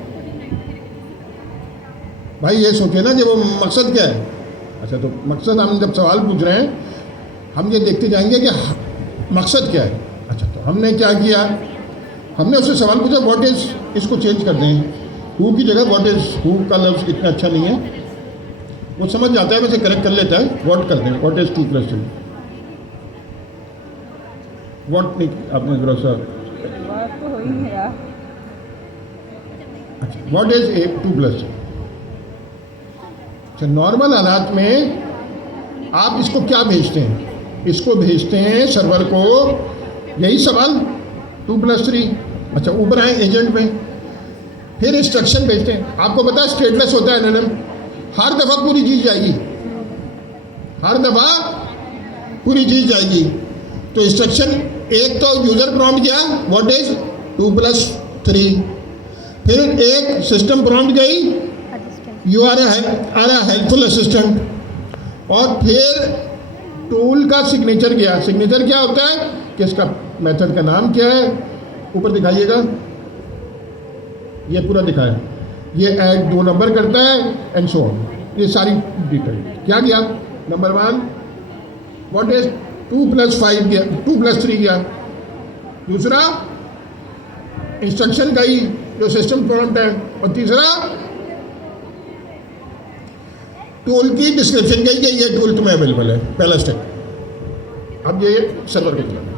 भाई ये सोचे ना कि वो मकसद क्या है। अच्छा, तो मकसद हम जब सवाल पूछ रहे हैं, हम ये देखते जाएंगे कि मकसद क्या है। अच्छा, तो हमने क्या किया, हमने उससे सवाल पूछा व्हाट इज़, इसको चेंज कर दें, हु की जगह व्हाट इज़। हु का लफ्ज़ इतना अच्छा नहीं है, वो समझ जाता है, वैसे करेक्ट कर लेता है, व्हाट कर दें, व्हाट इज़ 2+3। व्हाट नहीं, आपने जरा सा तो हो ही है यार। अच्छा, व्हाट इज़ 2+3। अच्छा, नॉर्मल हालात में आप इसको क्या भेजते हैं, इसको भेजते हैं सर्वर को, यही सवाल 2+3। अच्छा, ऊपर आए एजेंट में, फिर इंस्ट्रक्शन भेजते हैं। आपको पता है स्टेटलेस होता है एलएलएम, हर दफ़ा पूरी चीज़ जाएगी, हर दफ़ा पूरी चीज़ जाएगी। तो इंस्ट्रक्शन एक तो यूज़र प्रॉम्प्ट किया व्हाट इज़ 2+3, फिर एक सिस्टम प्रॉम्प्ट गई you are a helpful assistant, और फिर टूल का सिग्नेचर गया। सिग्नेचर क्या होता है कि इसका मेथड का नाम क्या है, ऊपर दिखाइएगा, ये पूरा दिखाया, ये ऐड 2 नंबर करता है एंड सो ऑन, ये सारी डिटेल। क्या गया, नंबर 1 व्हाट इज 2+5 गया, 2+3 गया। दूसरा इंस्ट्रक्शन गई जो सिस्टम प्रॉम्प्ट है, और तीसरा टूल की डिस्क्रिप्शन गई कि ये टूल तुम्हें अवेलेबल है, पहला स्टेप। अब ये सर्वर को चलाना,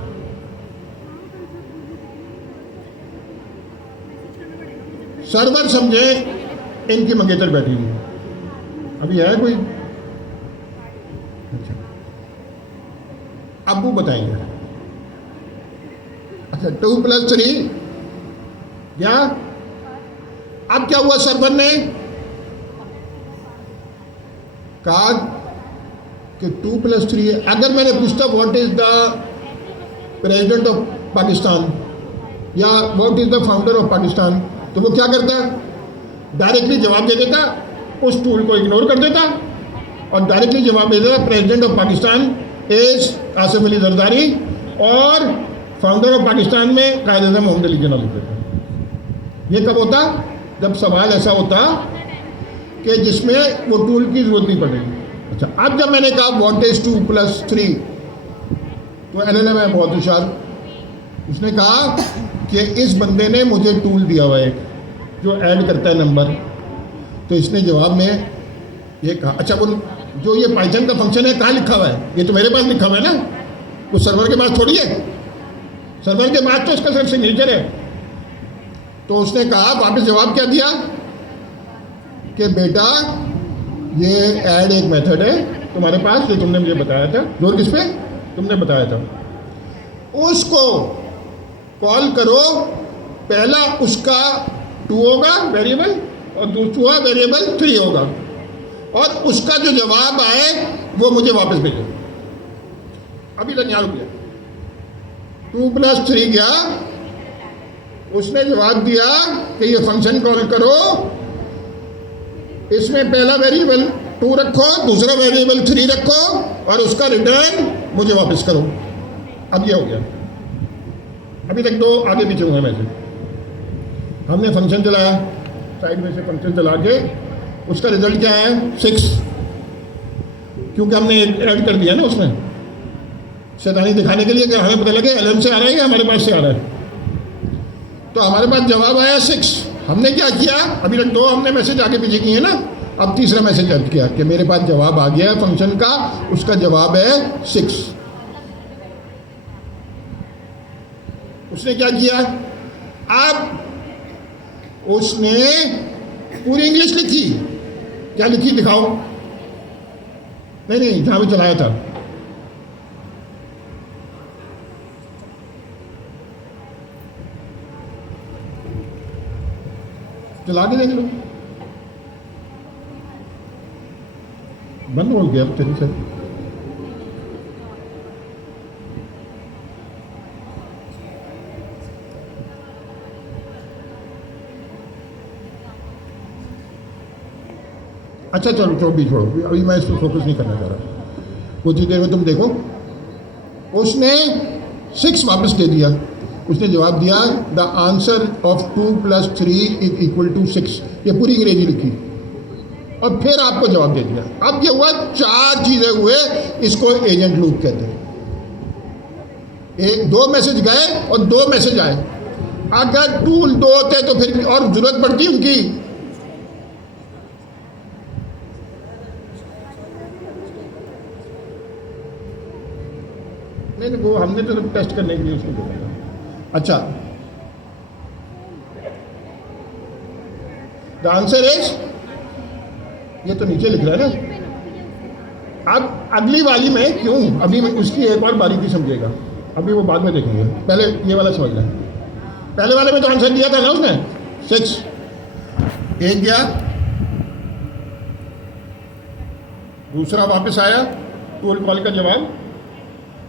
सर्वर समझे इनकी मंगेतर बैठी हुई, अभी है कोई? अच्छा, अब वो बताएंगे। अच्छा, 2+3 क्या, अब क्या हुआ, सर्वर ने कहा कि 2 + 3 है। अगर मैंने पूछता what is the president of Pakistan या what is the founder of Pakistan, तो वो क्या करता? डायरेक्टली जवाब दे देता, उस टूल को इग्नोर कर देता और डायरेक्टली जवाब दे देता president of Pakistan is Asif Ali Zardari और फाउंडर ऑफ पाकिस्तान में कायद आज़म मोहम्मद अली जिन्ना लिख देता। ये कब होता? जब सवाल ऐसा होता कि जिसमें वो टूल की ज़रूरत नहीं पड़ेगी। अच्छा, अब जब मैंने कहा व्हाट इज़ 2 + 3, तो LLM है बहुत होशियार, उसने कहा कि इस बंदे ने मुझे टूल दिया हुआ है जो ऐड करता है नंबर, तो इसने जवाब में ये कहा। अच्छा, वो जो ये पाइथन का फंक्शन है कहाँ लिखा हुआ है? ये तो मेरे पास लिखा हुआ है ना, वो सर्वर के पास थोड़ी है। सर्वर के पास तो उसका सिर्फ सिग्नेचर है। तो उसने कहा, वापस जवाब क्या दिया कि बेटा ये ऐड एक मेथड है तुम्हारे पास जो तुमने मुझे बताया था। जोर किस पे? तुमने बताया था। उसको कॉल करो, पहला उसका 2 होगा वेरिएबल और दूसरा वेरिएबल 3 होगा और उसका जो जवाब आए वो मुझे वापस भेजो। अभी तक यहाँ रुक गया। 2 + 3 गया, उसने जवाब दिया कि ये फंक्शन कॉल करो, इसमें पहला वेरिएबल 2 रखो, दूसरा वेरिएबल 3 रखो और उसका रिटर्न मुझे वापस करो। अब ये हो गया। अभी तक 2 आगे पीछे हुए मैसेज। हमने फंक्शन चलाया, साइड में से फंक्शन चला के उसका रिजल्ट क्या है? 6, क्योंकि हमने ऐड कर दिया ना उसमें, शैतानी दिखाने के लिए कि हमें पता लगे LLM से आ रहा है या हमारे पास से आ रहा है। तो हमारे पास जवाब आया 6। हमने क्या किया? अभी तक 2 हमने मैसेज आगे पीछे किए ना, अब तीसरा मैसेज ऐड किया कि मेरे पास जवाब आ गया फंक्शन का, उसका जवाब है 6। उसने क्या किया? अब उसने पूरी इंग्लिश लिखी। क्या लिखी दिखाओ? नहीं, जहां भी चलाया था। चला के देख लो, बंद हो गया अब तेरी से। अच्छा चलो छोड़ो, अभी मैं इस पर फोकस नहीं करना चाह रहा। कुछ ही देर में तुम देखो, उसने 6 वापस दे दिया। उसने जवाब दिया द आंसर ऑफ 2 + 3 = 6। ये पूरी अंग्रेजी लिखी और फिर आपको जवाब दे दिया। अब ये हुआ 4 चीज़ें हुए, इसको एजेंट लूप कहते हैं। 2 मैसेज गए और 2 मैसेज आए। अगर टूल 2 होते तो फिर और जरूरत पड़ती उनकी। नहीं, वो हमने तो टेस्ट करने के लिए उसको बोला। अच्छा, द आंसर इज, ये तो नीचे लिख रहा है ना। अब अगली वाली में क्यों, अभी उसकी एक और बारीकी समझेगा, अभी वो बाद में देखेंगे। पहले ये वाला समझ लें। पहले वाले में तो आंसर दिया था ना उसने 6, 1 गया, दूसरा वापस आया टूल कॉल का जवाब,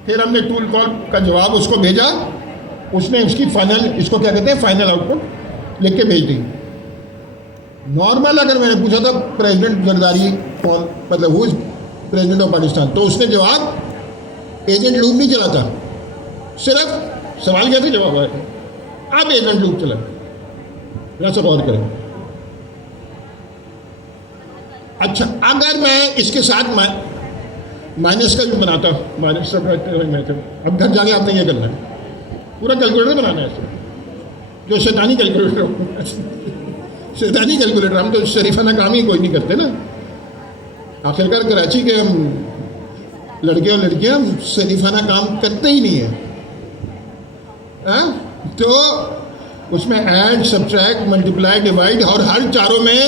फिर हमने टूल कॉल का जवाब उसको भेजा, उसने उसकी फाइनल, इसको क्या कहते हैं, फाइनल आउटपुट लिख के भेज दी। नॉर्मल अगर मैंने पूछा था प्रेसिडेंट जरदारी कौन, मतलब who is president of Pakistan, तो उसने जवाब एजेंट लूप नहीं चला था, सिर्फ सवाल क्या थे जवाब आया था। अब एजेंट लूप चला, जरा सा गौर करें। अच्छा, अगर मैं इसके साथ माइनस का भी बनाता, माइनस सब अब घर जाके आपने ये करना है, पूरा कैलकुलेटर बनाना है इसमें, जो शैतानी कैलकुलेटर शैतानी कैलकुलेटर। हम तो शरीफाना काम ही कोई नहीं करते ना। आखिरकार कराची के हम लड़के और लड़कियां शरीफाना काम करते ही नहीं है। तो उसमें ऐड, सब्ट्रैक्ट, मल्टीप्लाई, डिवाइड और हर चारों में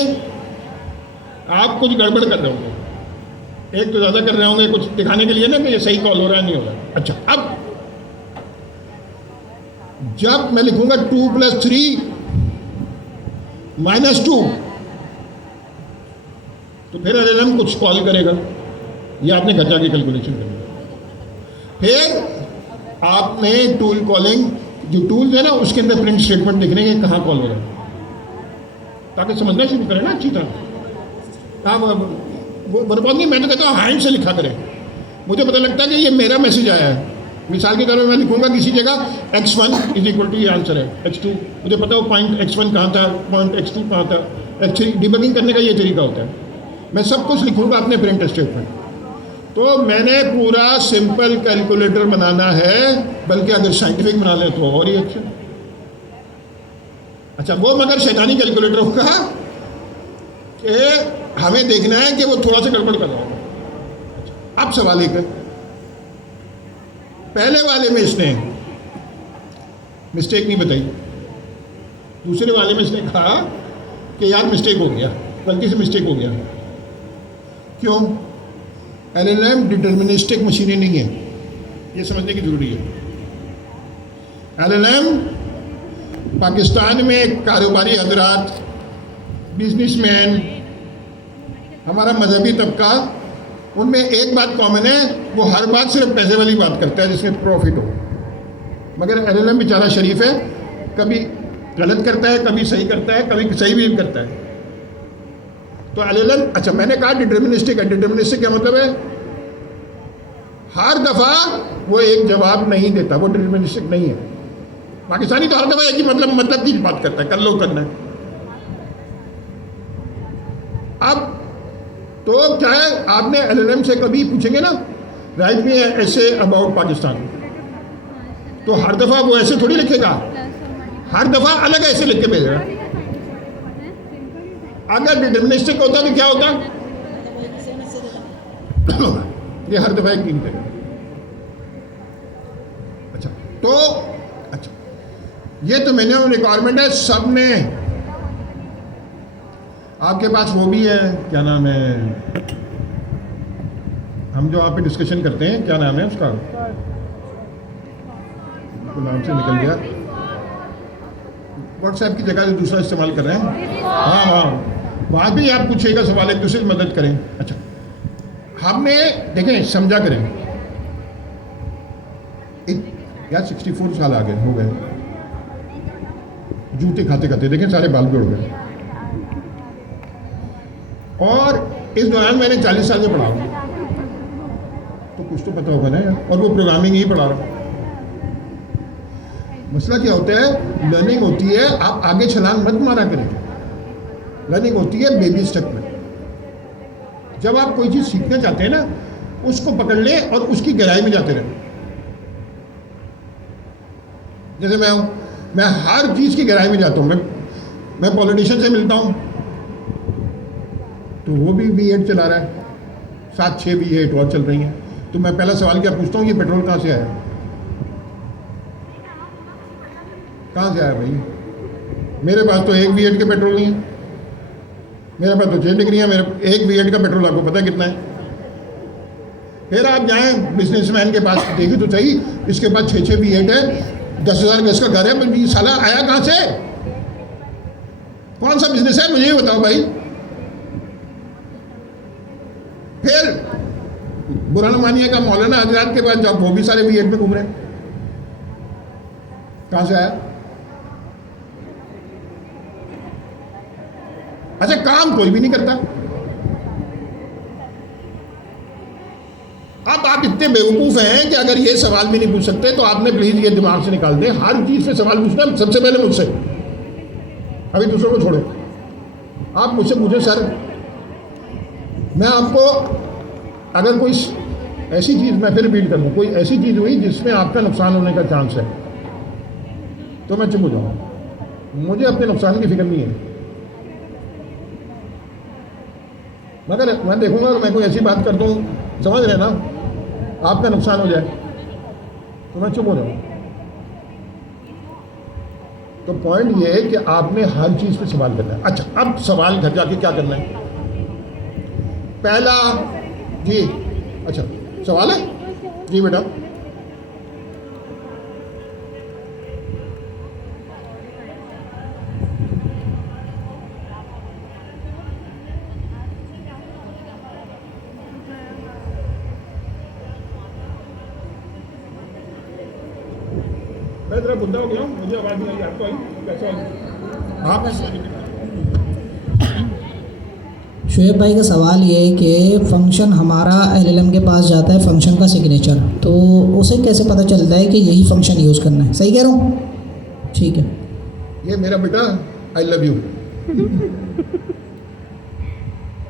आप कुछ गड़बड़ कर रहे होंगे, एक तो ज़्यादा कर रहे होंगे कुछ दिखाने के लिए ना कि ये सही कॉल हो रहा है नहीं हो रहा। अच्छा, अब जब मैं लिखूंगा 2 + 3 -2, तो फिर LLM कुछ कॉल करेगा। ये आपने घर जाके कैलकुलेशन करनी है। फिर आपने टूल कॉलिंग, जो टूल्स है ना उसके अंदर प्रिंट स्टेटमेंट देखने के कहाँ कॉल हो रहा है, ताकि समझना शुरू करें ना अच्छी तरह। आप वो बर्बाद नहीं, मैं तो कहता हूँ हैंड से लिखा करें। मुझे पता लगता है कि ये मेरा मैसेज आया है। मिसाल के तौर पर मैं लिखूंगा किसी जगह x1 = ये आंसर है, x2 मुझे पता हो पॉइंट x1 कहाँ था, पॉइंट x2 कहाँ था, x3 डिबगिंग करने का ये तरीका होता है। मैं सब कुछ लिखूंगा अपने प्रिंट स्टेटमेंट। तो मैंने पूरा सिंपल कैलकुलेटर बनाना है, बल्कि अगर साइंटिफिक बना ले तो और ही अच्छा। अच्छा, वो मगर शैतानी कैलकुलेटर होगा कि हमें देखना है कि वो थोड़ा सा गड़बड़ कर रहा होगा। अच्छा, अब सवाल एक है, पहले वाले में इसने मिस्टेक नहीं बताई, दूसरे वाले में इसने कहा कि यार मिस्टेक हो गया, गलती से मिस्टेक हो गया। क्यों? LLM डिटर्मिनिस्टिक मशीनें नहीं है, ये समझने की जरूरी है। LLM पाकिस्तान में कारोबारी हजरात, बिजनेसमैन, हमारा मजहबी तबका, उनमें एक बात कॉमन है, वो हर बात सिर्फ पैसे वाली बात करता है जिसमें प्रॉफिट हो। मगर LLM बेचारा शरीफ है, कभी गलत करता है, कभी सही करता है, कभी सही भी करता है। तो LLM, अच्छा मैंने कहा डिटर्मिनिस्टिक है। डिटर्मिनिस्टिक क्या मतलब है? हर दफ़ा वो एक जवाब नहीं देता, वो डिटर्मिनिस्टिक नहीं है। पाकिस्तानी तो हर दफ़ा एक ही मतलब की बात करता है, कर लो करना है। अब तो क्या है, आपने LLM से कभी पूछेंगे ना राइट मी ऐसे अबाउट पाकिस्तान, तो हर दफ़ा वो ऐसे थोड़ी लिखेगा, हर दफ़ा अलग ऐसे लिख के भेजेगा। अगर डिटर्मिनिस्टिक होता तो क्या होता? ये हर दफ़ा एक नहीं करेगा। अच्छा, तो अच्छा ये तो मिनिमम रिक्वायरमेंट है सब में। आपके पास वो भी है, क्या नाम है, हम जो आप पे डिस्कशन करते हैं, क्या नाम है उसका, तो नाम से निकल गया, व्हाट्सएप की जगह दूसरा इस्तेमाल कर रहे हैं। हाँ हाँ, वहाँ भी आप पूछिएगा सवाल, एक दूसरे की मदद करें। अच्छा, हमने देखें समझा करें, यार 64 साल आ गए हो गए, जूते खाते खाते देखें सारे बाल भी उड़ गए। और इस दौरान मैंने 40 साल से पढ़ा, तो कुछ तो पता होगा ना यार, और वो प्रोग्रामिंग ही पढ़ा रहा हूँ। मसला क्या होता है, लर्निंग होती है, आप आगे छलांग मत मारा करें, लर्निंग होती है बेबी स्टेप में। जब आप कोई चीज़ सीखना चाहते हैं ना, उसको पकड़ लें और उसकी गहराई में जाते रहें। जैसे मैं हर चीज़ की गहराई में जाता हूँ। मैं पॉलिटिशियन से मिलता हूँ तो वो भी V8 चला रहा है, 7-6 V8 और चल रही हैं, तो मैं पहला सवाल क्या पूछता हूँ, ये पेट्रोल कहाँ से आया? कहाँ से आया भाई? मेरे पास तो एक V8 के पेट्रोल नहीं है, मेरे पास तो 6 डिग्रियाँ, मेरे एक V8 का पेट्रोल आपको पता है कितना है? फिर आप जाएँ बिजनेसमैन के पास, देखिए तो सही, इसके पास 6-6 V8 है, 10,000 गज का घर है, पर ये साला आया कहाँ से? कौन सा बिजनेस है मुझे ये बताओ भाई। फिर बुरा न मानिए का मौलाना हजरात के पास जाओ, वो भी सारे V8 में घूम रहे हैं, कहाँ से आया? अच्छा, काम कोई भी नहीं करता। अब आप इतने बेवकूफ़ हैं कि अगर ये सवाल भी नहीं पूछ सकते तो आपने प्लीज़ ये दिमाग से निकाल दें, हर चीज़ से सवाल पूछना सबसे पहले मुझसे, अभी दूसरों को छोड़ो। आप मुझसे पूछे सर, मैं आपको अगर कोई ऐसी चीज़, मैं फिर रिपीट कर दूँ, कोई ऐसी चीज़ हुई जिसमें आपका नुकसान होने का चांस है, तो मैं चुप हो जाऊँगा, मुझे अपने नुकसान की फिक्र नहीं है। मगर मैं देखूँगा कि मैं कोई ऐसी बात कर दूँ, समझ रहे ना, आपका नुकसान हो जाए, तो मैं चुप हो जाऊँ। तो पॉइंट ये है कि आपने हर चीज़ पे सवाल करना है। अच्छा, अब सवाल घर जाके क्या करना है? पहला जी, अच्छा सवाल है जी बेटा, मैं जरा बुद्धा हो गया हूँ, मुझे आवाज़ नहीं आई, आपको आई? कैसा आई? आप शुएब भाई का सवाल ये है कि फंक्शन हमारा एलएलएम के पास जाता है, फंक्शन का सिग्नेचर, तो उसे कैसे पता चलता है कि यही फंक्शन यूज़ करना है? सही कह रहा हूँ? ठीक है। ये मेरा बेटा आई लव यू।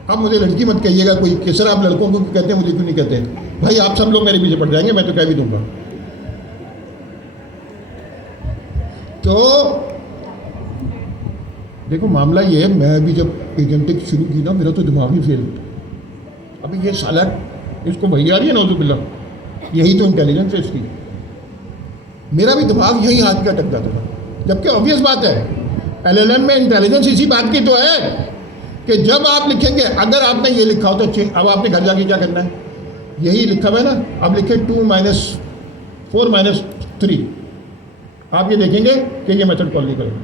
अब मुझे लड़की मत कहिएगा कोई कि सर आप लड़कों को कहते हैं, मुझे क्यों नहीं कहते? भाई आप सब लोग मेरे पीछे पड़ जाएंगे, मैं तो कह भी दूंगा। तो देखो मामला ये है, मैं अभी जब एजेंटिक शुरू की ना, मेरा तो दिमाग ही फेल था। अभी ये साला इसको वही आ रही है नौजुबिल्ला, यही तो इंटेलिजेंस है इसकी। मेरा भी दिमाग यही हाथ का अटक जाता था, जबकि ऑब्वियस बात है एलएलएम में इंटेलिजेंस इसी बात की तो है कि जब आप लिखेंगे, अगर आपने ये लिखा हो तो अब आपने घर जाके क्या करना है, यही लिखा हुआ है ना, अब लिखे 2 - 4 - 3, आप ये देखेंगे कि ये मेथड कॉल नहीं करेगा।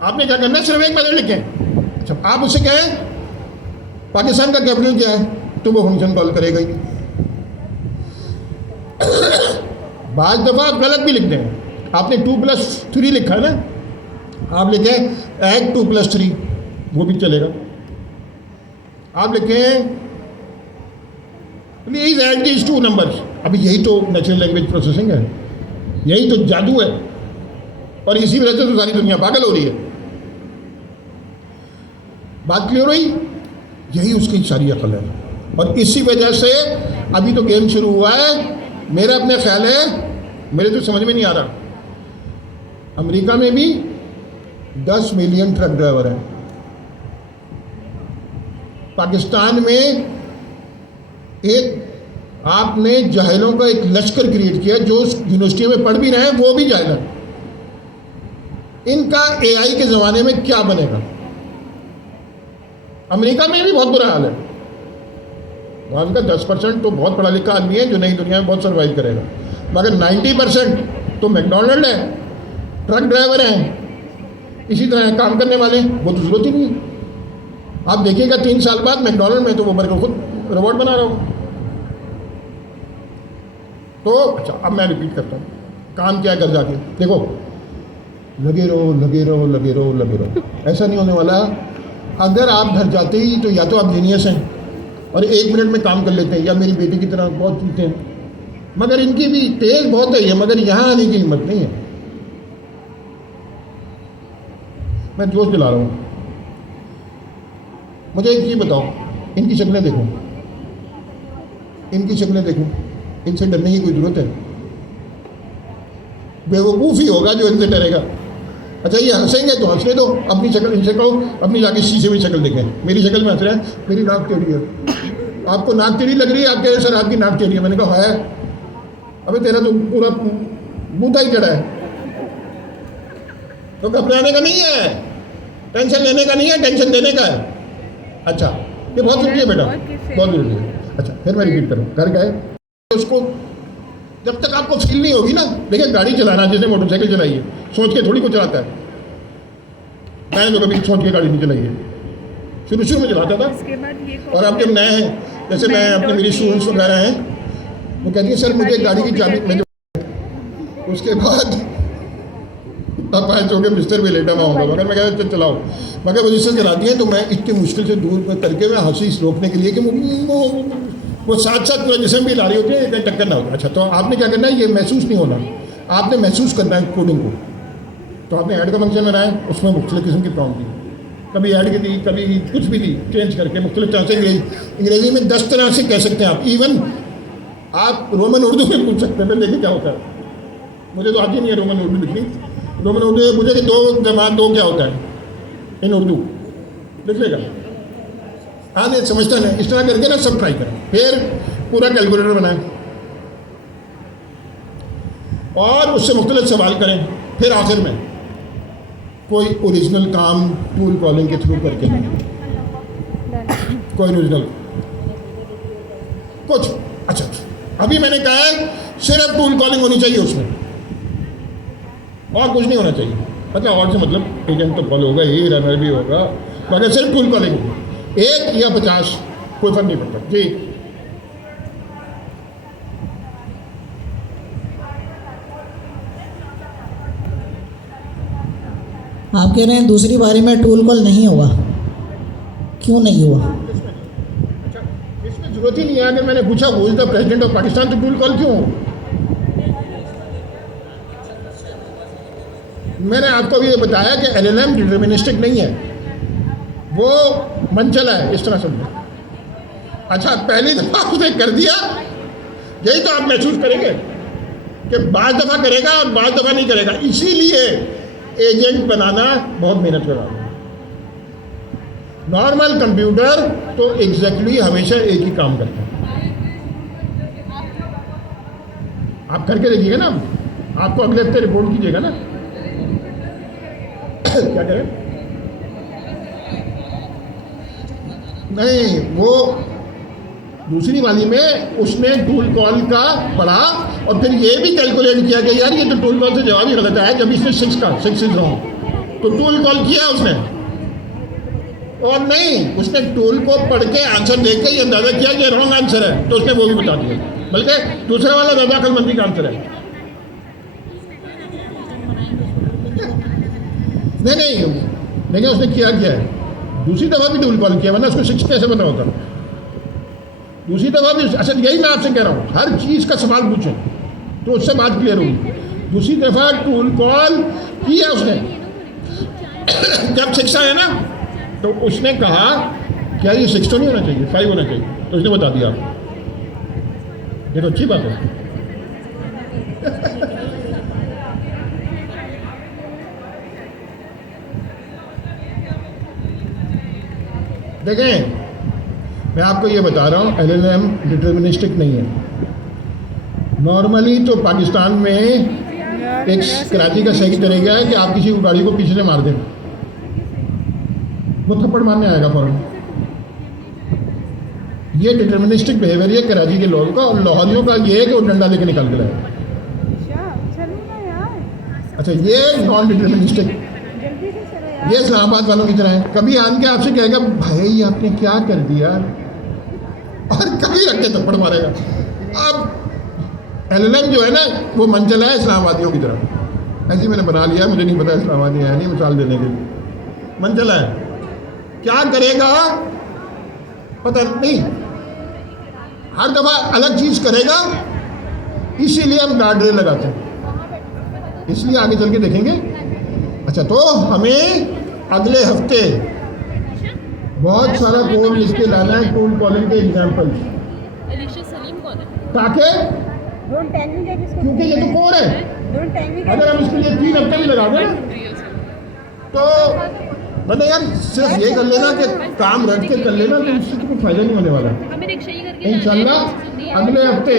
आपने क्या करना है, सिर्फ एक मेथड लिखें। अच्छा, आप उससे कहें पाकिस्तान का कैपिटल क्या है, तो वो फंक्शन कॉल करेगा ही नहीं। बाज़ दफ़ा आप गलत भी लिखते हैं, आपने 2 + 3 लिखा है ना, आप लिखें ऐड 2 + 3, वो भी चलेगा। आप लिखें प्लीज ऐड दीज 2 नंबर्स, अभी यही तो नेचुरल लैंग्वेज प्रोसेसिंग है, यही तो जादू है, और इसी वजह से तो सारी दुनिया पागल हो रही है। बात क्लियर हुई? यही उसकी सारी अकल है, और इसी वजह से अभी तो गेम शुरू हुआ है। मेरा अपने ख्याल है, मेरे तो समझ में नहीं आ रहा, अमेरिका में भी 10 मिलियन ट्रक ड्राइवर हैं, पाकिस्तान में एक आपने जाहिलों का एक लश्कर क्रिएट किया, जो यूनिवर्सिटी में पढ़ भी रहे हैं वो भी जाहिल हैं। इनका एआई के ज़माने में क्या बनेगा? अमेरिका में भी बहुत बुरा हाल है, वहाँ का 10% तो बहुत पढ़ा लिखा आदमी है जो नई दुनिया में बहुत सर्वाइव करेगा, मगर 90% तो मैकडोनल्ड है, ट्रक ड्राइवर हैं, इसी तरह काम करने वाले, वो तो जरूरत ही नहीं है। आप देखिएगा 3 साल बाद मैकडोनल्ड में तो वो बर्गर खुद रोबोट बना रहा हूँ। तो अच्छा, अब मैं रिपीट करता हूँ, काम क्या है घर जाके देखो, लगे रहो लगे रहो लगे रहो लगे रहो, ऐसा नहीं होने वाला। अगर आप घर जाते ही तो या तो आप जीनियस हैं और 1 मिनट में काम कर लेते हैं, या मेरी बेटी की तरह बहुत चीते हैं, मगर इनकी भी तेज बहुत है, मगर यहाँ आने की हिम्मत नहीं है। मैं जोश दिला रहा हूँ, मुझे एक चीज़ बताओ, इनकी शक्लें देखो, इनकी शक्लें देखो, इनसे डरने की कोई ज़रूरत है? बेवकूफ़ ही होगा जो इनसे डरेगा। अच्छा, ये हंसेंगे तो हंसने दो, अपनी शक्ल इनसे कहो, अपनी जाके शीशे में शक्ल देखें, मेरी शक्ल में हंस रहे हैं, मेरी नाक टेढ़ी है, आपको नाक टेढ़ी लग रही है, आप कह रहे सर आपकी नाक टेढ़ी है, मैंने कहा है, अबे तेरा तो पूरा बूथा ही चढ़ा है, तो घबराने का नहीं है, टेंशन लेने का नहीं है, टेंशन देने का है। अच्छा, ये बहुत जरूरी है बेटा, बहुत जरूरी है। अच्छा, फिर मैं रिपीट करूँ, घर गए उसको, जब तक आपको फील नहीं होगी ना, देखिए गाड़ी चलाना, जिसने मोटरसाइकिल चलाई है सोच के थोड़ी को चलाता है, मैंने तो कभी सोच के गाड़ी नहीं चलाई है, शुरू में चलाता था, और अब जब नए हैं, जैसे मैं अपने मेरी स्टूडेंट्स वगैरह हैं, वो कहती है सर मुझे गाड़ी की चाबी, मैं उसके बाद तब 5 होकर बिस्तर पे लेटा हुआ होगा, मगर मैं कहता चलाओ, मगर वो जिससे चलाती है तो मैं इतनी मुश्किल से दूर करके मैं हंसी रोकने के लिए कि वो साथ पूरा जिसम भी ला रही होती है, कहीं टक्कर ना होता। अच्छा, तो आपने क्या करना है, ये महसूस नहीं होना, आपने महसूस करना है कोडिंग को। तो आपने ऐड का फंक्शन बनाया, उसमें मुख्तलिफ किस्म की प्रॉम्प्ट दी, कभी ऐड की दी, कभी कुछ भी दी, चेंज करके मुख्तलिफ तरह से। अंग्रेजी में 10 तरह से कह सकते हैं आप, इवन आप रोमन उर्दू में पूछ सकते हैं, देखिए क्या होता है, मुझे तो आती नहीं है रोमन उर्दू लिखनी, रोमन उर्दू में मुझे कि 2 + 2 क्या होता है इन उर्दू, लिख लेगा, हाँ नहीं समझता नहीं, इस तरह करके ना सब ट्राई करें, फिर पूरा कैलकुलेटर बनाएं और उससे मुख्तलिफ सवाल करें, फिर आखिर में कोई ओरिजिनल काम टूल कॉलिंग के थ्रू करके नहीं, कोई ओरिजिनल कुछ। अच्छा, अभी मैंने कहा है सिर्फ टूल कॉलिंग होनी चाहिए उसमें, और कुछ नहीं होना चाहिए। मतलब और से मतलब एजेंट तो कॉल होगा ही, रनर भी होगा, मगर सिर्फ टूल कॉलिंग होगी, 1 या 50 कोई फर्क नहीं पड़ता जी। आप कह रहे हैं दूसरी बारी में टूल कॉल नहीं हुआ, क्यों नहीं हुआ? अच्छा, इसमें जरूरत ही नहीं है कि मैंने पूछा वो is the president of Pakistan, तो टूल कॉल क्यों हो? मैंने आपको भी ये बताया कि एलएलएम डिटर्मिनिस्टिक नहीं है, वो मनचला है, इस तरह समझो। अच्छा, पहली दफ़ा उसने कर दिया, यही तो आप महसूस करेंगे कि बाज़ दफ़ा करेगा और बाज़ दफ़ा नहीं करेगा। इसीलिए एजेंट बनाना बहुत मेहनत का काम है। नॉर्मल कंप्यूटर तो एग्जैक्टली हमेशा एक ही काम करता है। आप करके देखिएगा ना, आपको अगले हफ्ते रिपोर्ट कीजिएगा ना। क्या करें? नहीं, वो दूसरी वाली में उसने टूल कॉल का पढ़ा और फिर ये भी कैलकुलेट किया कि यार ये तो टूल कॉल से जवाब ही गलत आया, जब इसने 6 इज रॉन्ग, तो टूल कॉल किया उसने। और नहीं, उसने टूल को पढ़ के आंसर देख के ये अंदाजा किया कि रॉन्ग आंसर है, तो उसने वो भी बता दिया, बल्कि दूसरा वाला ज़्यादा अक्लमंदी का आंसर है। नहीं, लेकिन उसने किया है, दूसरी दफ़ा भी टूल कॉल किया, वरना उसको 6 कैसे बना होता? दूसरी दफ़ा भी। अच्छा, यही मैं आपसे कह रहा हूँ, हर चीज़ का सवाल पूछें तो उससे बात क्लियर होगी। दूसरी दफ़ा टूल कॉल किया उसने, जब 6 आया ना, तो उसने कहा क्या ये 6 तो नहीं होना चाहिए, 5 होना चाहिए, तो उसने बता दिया। ये तो अच्छी बात है। देखें, मैं आपको ये बता रहा हूँ, एलएलएम डिटर्मिनिस्टिक नहीं है। नॉर्मली तो पाकिस्तान में एक कराची का सही तरीका है कि आप किसी को गाड़ी को पीछे से मार दें, वो थप्पड़ मारने आएगा फौरन। ये डिटर्मिनिस्टिक बिहेवियर है कराची के लोगों का, और लाहौरियों का ये है कि वो डंडा लेके निकल के लाए। अच्छा, ये नॉन डिटर्मिनिस्टिक, ये इस्लामाबाद वालों की तरह है। कभी आन के आपसे कहेगा भाई आपने क्या कर दिया, और कभी रख के थप्पड़ मारेगा। अब एलएलएम जो है ना, वो मनचला है इस्लामाबादियों की तरह। ऐसे मैंने बना लिया, मुझे नहीं पता इस्लामाबादी है नहीं, मिसाल देने के लिए मनचला है। क्या करेगा पता नहीं, हर दफ़ा अलग चीज़ करेगा, इसीलिए हम गार्ड रेल लगाते हैं, इसलिए आगे चल के देखेंगे। अच्छा, तो हमें अगले हफ्ते बहुत सारा कोड लिख के लाना है, टूल कॉलिंग के एग्जाम्पल्स, ताकि क्योंकि ये तो कोर है, अगर हम इसके लिए 3 हफ्ते भी लगा दें ना, तो मतलब यार सिर्फ ये कर लेना कि काम रख के कर लेना, तो इससे तो कोई फायदा नहीं होने वाला। इंशाल्लाह अगले हफ्ते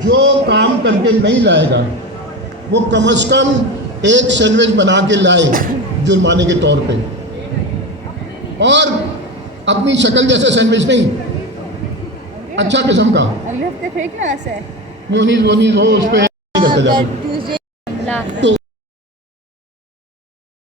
जो काम करके नहीं लाएगा वो कम से कम एक सैंडविच बना के लाए जुर्माने के तौर पे, और अपनी शक्ल जैसा सैंडविच नहीं, अच्छा किस्म का। अगले हफ्ते फेंकना ऐसे म्यूनीस हो उस पर करते जाते।